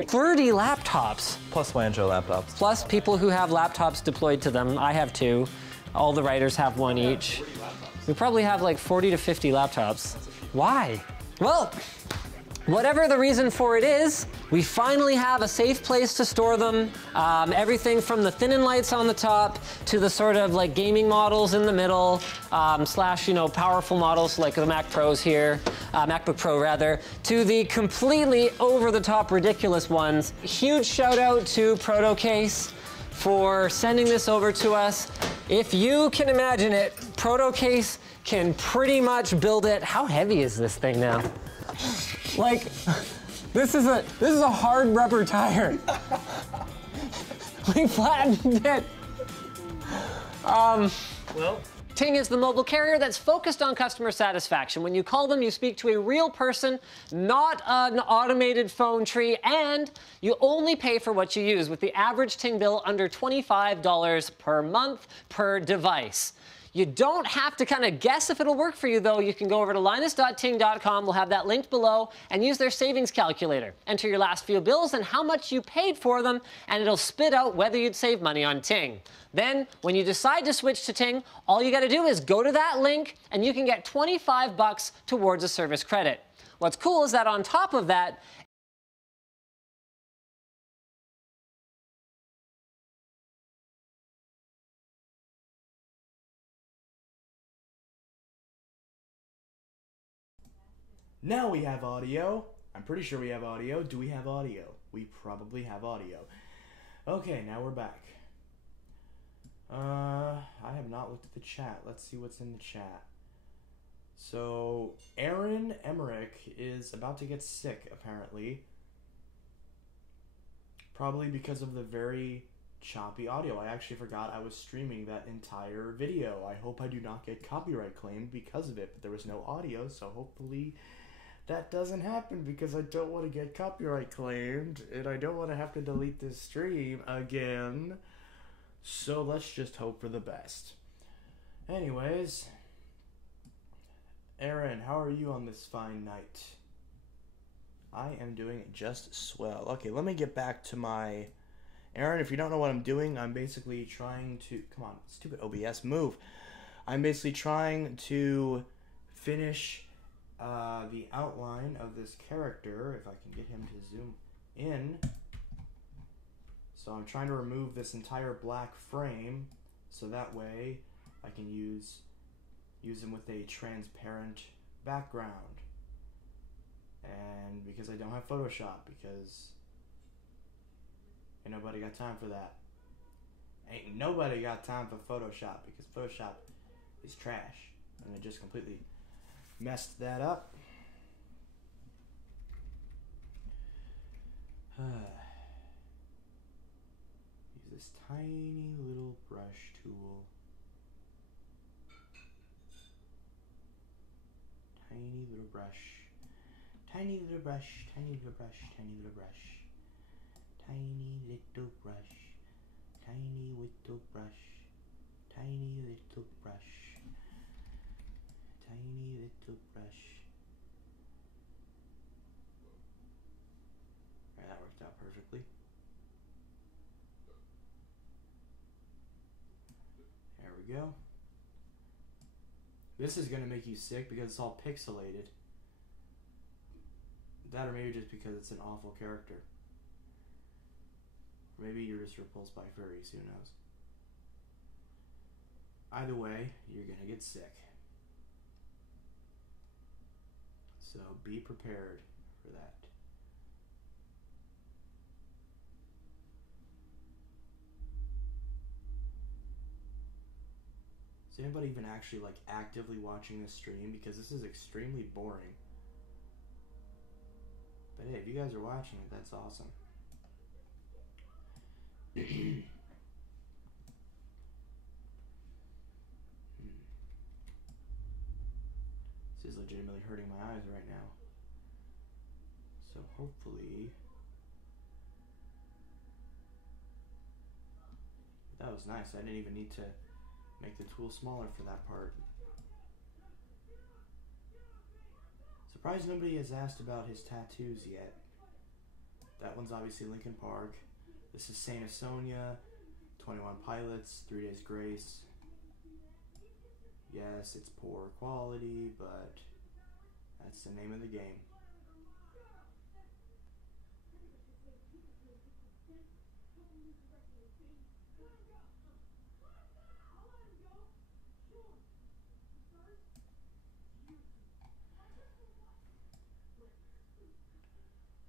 30 laptops. Plus Wanjo laptops. Plus people who have laptops deployed to them. I have 2. All the writers have 1 each. We probably have like 40 to 50 laptops. Why? Well, whatever the reason for it is, we finally have a safe place to store them. Everything from the thin and lights on the top to the sort of like gaming models in the middle, slash, you know, powerful models like the Mac Pros here, MacBook Pro rather, to the completely over-the-top ridiculous ones. Huge shout out to ProtoCase for sending this over to us. If you can imagine it, ProtoCase can pretty much build it. How heavy is this thing now? Like, this is a hard rubber tire. We flattened it. Well, Ting is the mobile carrier that's focused on customer satisfaction. When you call them, you speak to a real person, not an automated phone tree, and you only pay for what you use, with the average Ting bill under $25 per month per device. You don't have to kind of guess if it'll work for you, though. You can go over to linus.ting.com. We'll have that linked below, and use their savings calculator. Enter your last few bills and how much you paid for them, and it'll spit out whether you'd save money on Ting. Then, when you decide to switch to Ting, all you got to do is go to that link, and you can get 25 bucks towards a service credit. What's cool is that on top of that, now we have audio. I'm pretty sure we have audio. Do we have audio? We probably have audio. Okay, now we're back. I have not looked at the chat. Let's see what's in the chat. So, Aaron Emmerich is about to get sick, apparently. Probably because of the very choppy audio. I actually forgot I was streaming that entire video. I hope I do not get copyright claimed because of it, but there was no audio, so hopefully that doesn't happen, because I don't want to get copyright claimed, and I don't want to have to delete this stream again. So let's just hope for the best. Anyways, Aaron, how are you on this fine night? I am doing just swell. Okay, let me get back to my... Aaron, if you don't know what I'm doing, I'm basically trying to... Come on, stupid OBS, move. I'm basically trying to finish the outline of this character, if I can get him to zoom in. So I'm trying to remove this entire black frame, so that way I can use him with a transparent background. And because I don't have Photoshop, because ain't nobody got time for that. Ain't nobody got time for Photoshop, because Photoshop is trash. And I just completely messed that up. Use this tiny little brush tool. Tiny little brush. Tiny little brush, tiny little brush, tiny little brush. Tiny little brush. Tiny little brush. Tiny little brush. Tiny little brush. Alright, that worked out perfectly. There we go. This is gonna make you sick because it's all pixelated. That, or maybe just because it's an awful character. Or maybe you're just repulsed by furries, who knows. Either way, you're gonna get sick. So be prepared for that. Is anybody even actually like actively watching this stream? Because this is extremely boring. But hey, if you guys are watching it, that's awesome. This is legitimately hurting my eyes right now. So hopefully... That was nice. I didn't even need to make the tool smaller for that part. Surprised nobody has asked about his tattoos yet. That one's obviously Linkin Park. This is Saint Asonia, 21 Pilots, 3 Days Grace. Yes, it's poor quality, but that's the name of the game.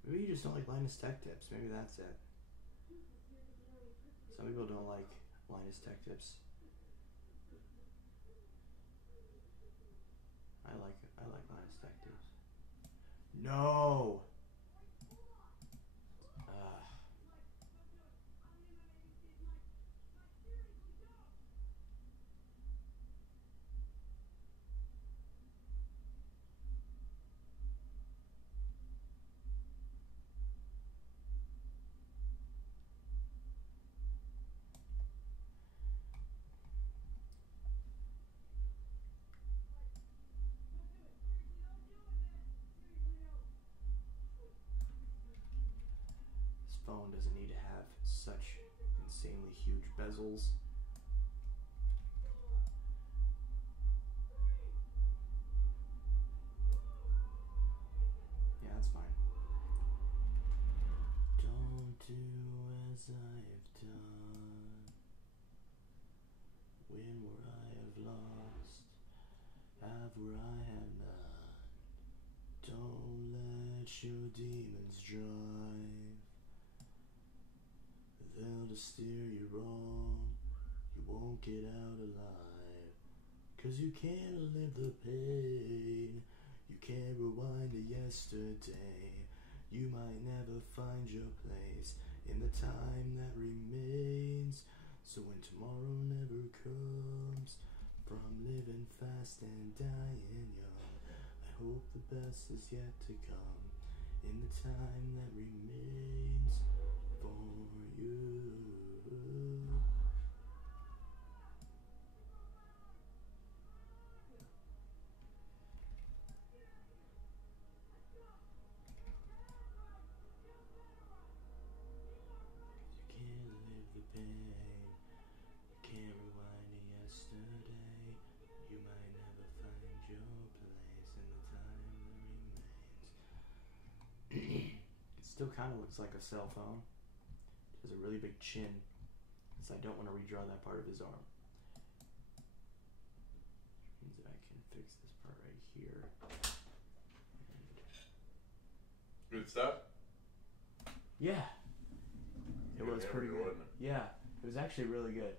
Maybe you just don't like Linus Tech Tips. Maybe that's it. Some people don't like Linus Tech Tips. I like Linus Tech Tips. No. Phone doesn't need to have such insanely huge bezels. Yeah, that's fine. Don't do as I have done, win where I have lost, have where I have none. Don't let your demons drive. They'll just steer you wrong, you won't get out alive. 'Cause you can't live the pain, you can't rewind to yesterday. You might never find your place in the time that remains. So when tomorrow never comes, from living fast and dying young, I hope the best is yet to come in the time that remains for you. You can't live the pain, you can't rewind to yesterday. You might never find your place in the time that remains. It still kind of looks like a cell phone. It has a really big chin, so I don't want to redraw that part of his arm. Which means that I can fix this part right here. Good stuff? Yeah. It was pretty good. Wasn't it? Yeah, it was actually really good.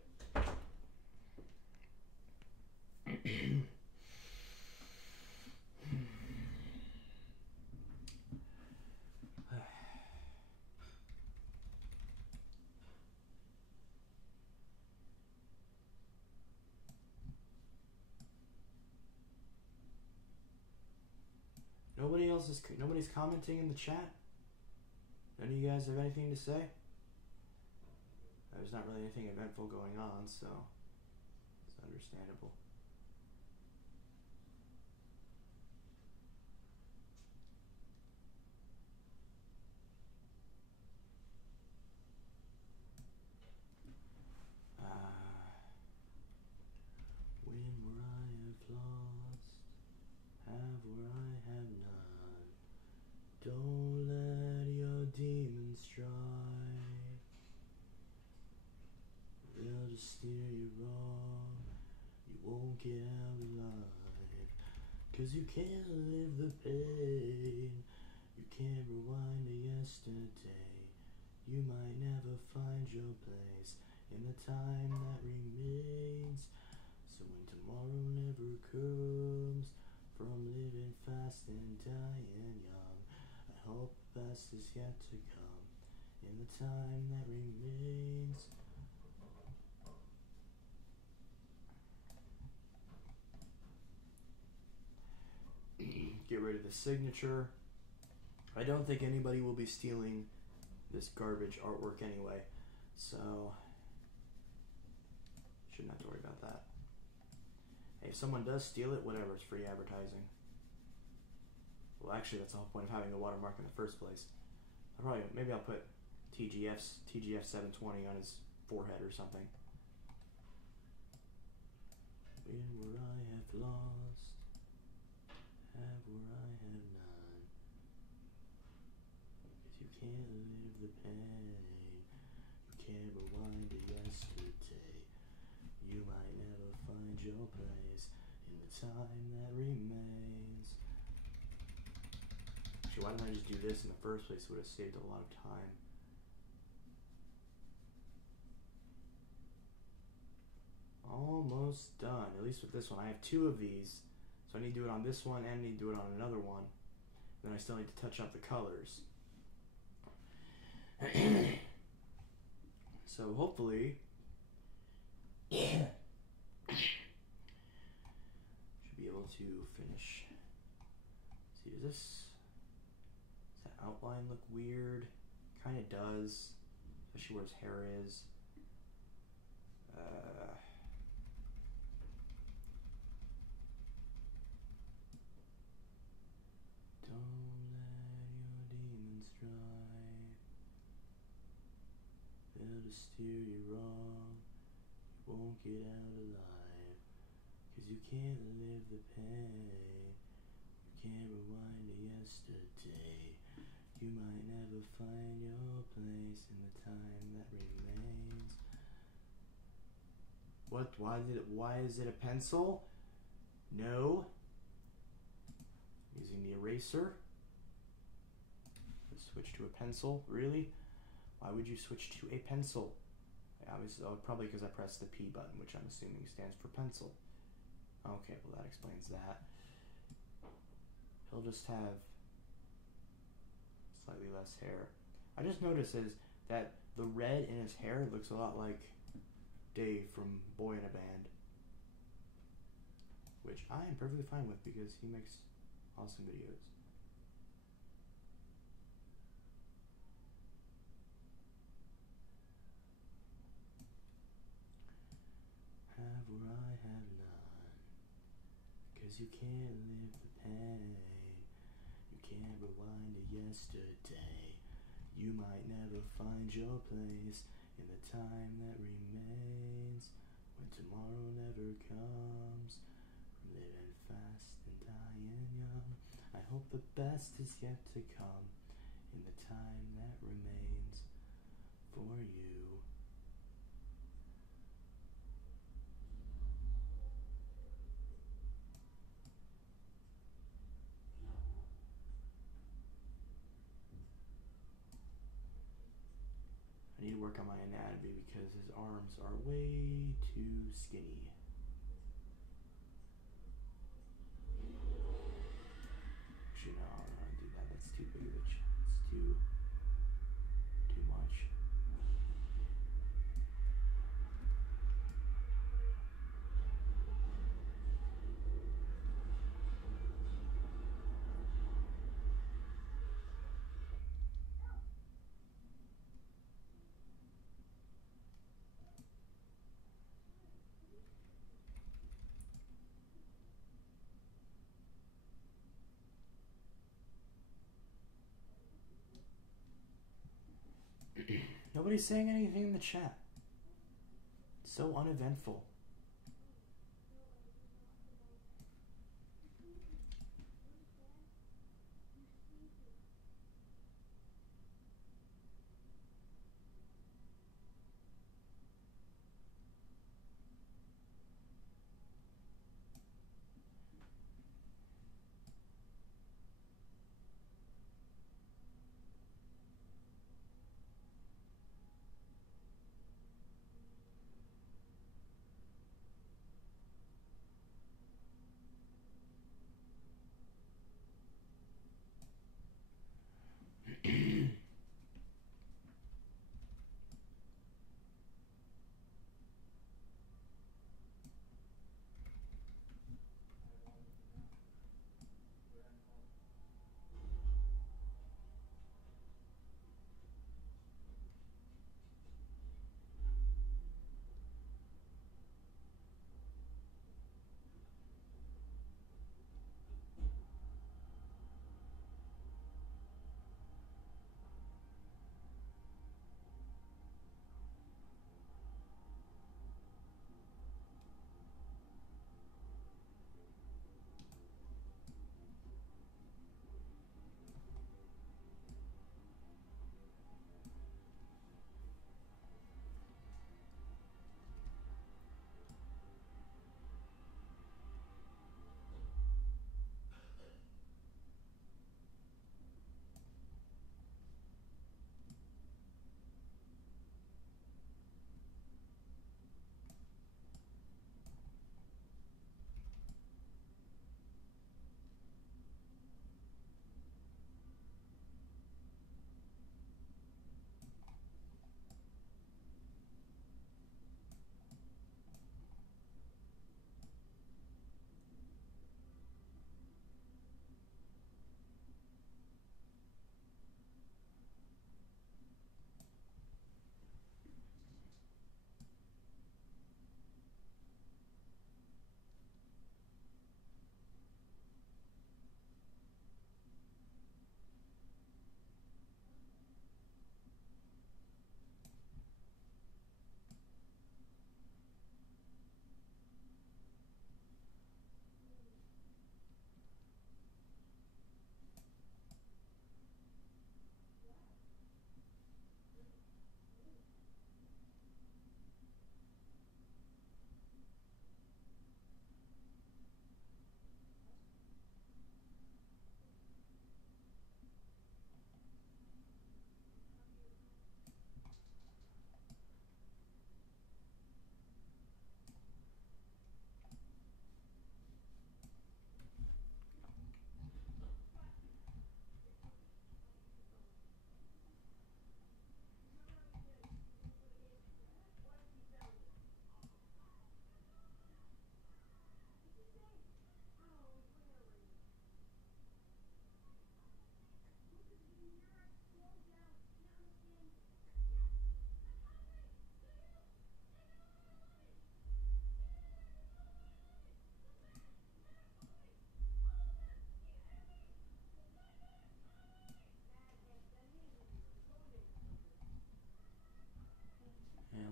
Nobody's commenting in the chat? None of you guys have anything to say? There's not really anything eventful going on, so it's understandable. Win where I have lost, have where I have none. Don't let your demons strive. 'Cause you can't live the pain. You can't rewind to yesterday. You might never find your place in the time that remains. So when tomorrow never comes, from living fast and dying young, I hope the best is yet to come in the time that remains. Get rid of the signature. I don't think anybody will be stealing this garbage artwork anyway, so shouldn't have to worry about that. Hey, if someone does steal it, whatever, it's free advertising. Well, actually, that's the whole point of having the watermark in the first place. Maybe I'll put TGF 720 on his forehead or something. Win where I have lost, have where I have none. 'Cause you can't live the pain, you can't rewind to yesterday. You might never find your place in the time that remains. Actually, why didn't I just do this in the first place? It would have saved a lot of time. Almost done, at least with this one. I have 2 of these, so I need to do it on this one and I need to do it on another one. Then I still need to touch up the colors. So hopefully should be able to finish. See, does that outline look weird? Kind of does, especially where his hair is. Don't let your demons drive. They'll just steer you wrong. You won't get out alive. 'Cause you can't live the pain. You can't rewind to yesterday. You might never find your place in the time that remains. What? Why is it a pencil? No. Using the eraser. Let's switch to a pencil. Really? Why would you switch to a pencil? Obviously, probably because I pressed the P button, which I'm assuming stands for pencil. Okay, well that explains that. He'll just have slightly less hair. I just noticed that the red in his hair looks a lot like Dave from Boy in a Band, which I am perfectly fine with because he makes awesome videos. Have where I have none, 'cause you can't live the pain. You can't rewind to yesterday. You might never find your place in the time that remains. When tomorrow never comes, from living fast and dying young, I hope the best is yet to come in the time that remains for you. I need to work on my anatomy because his arms are way too skinny. Actually, no, I don't want to do that. That's too big of a it's too much. Nobody's saying anything in the chat. It's so uneventful.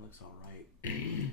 looks all right.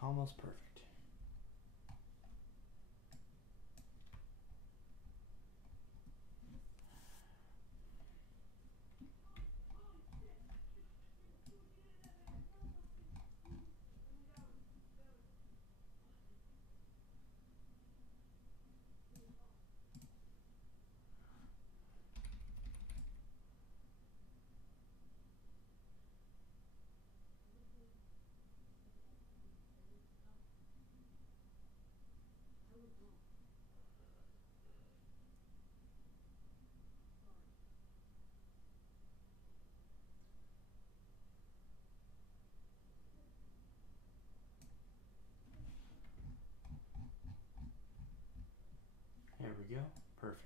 Almost perfect. There we go. Perfect.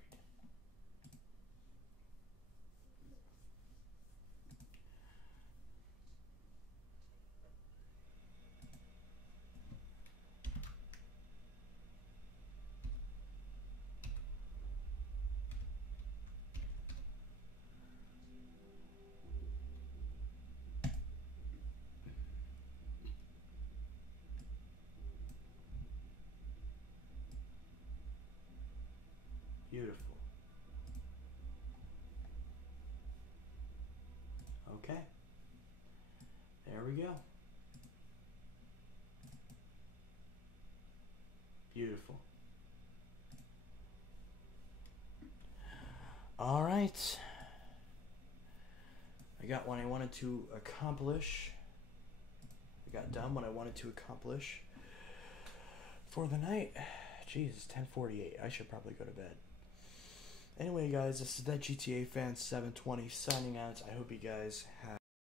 Beautiful. Okay. There we go. Beautiful. All right. I got what I wanted to accomplish. I got done what I wanted to accomplish. for the night. Jeez, it's 10:48. I should probably go to bed. Anyway, guys, this is that GTA Fan 720 signing out. I hope you guys have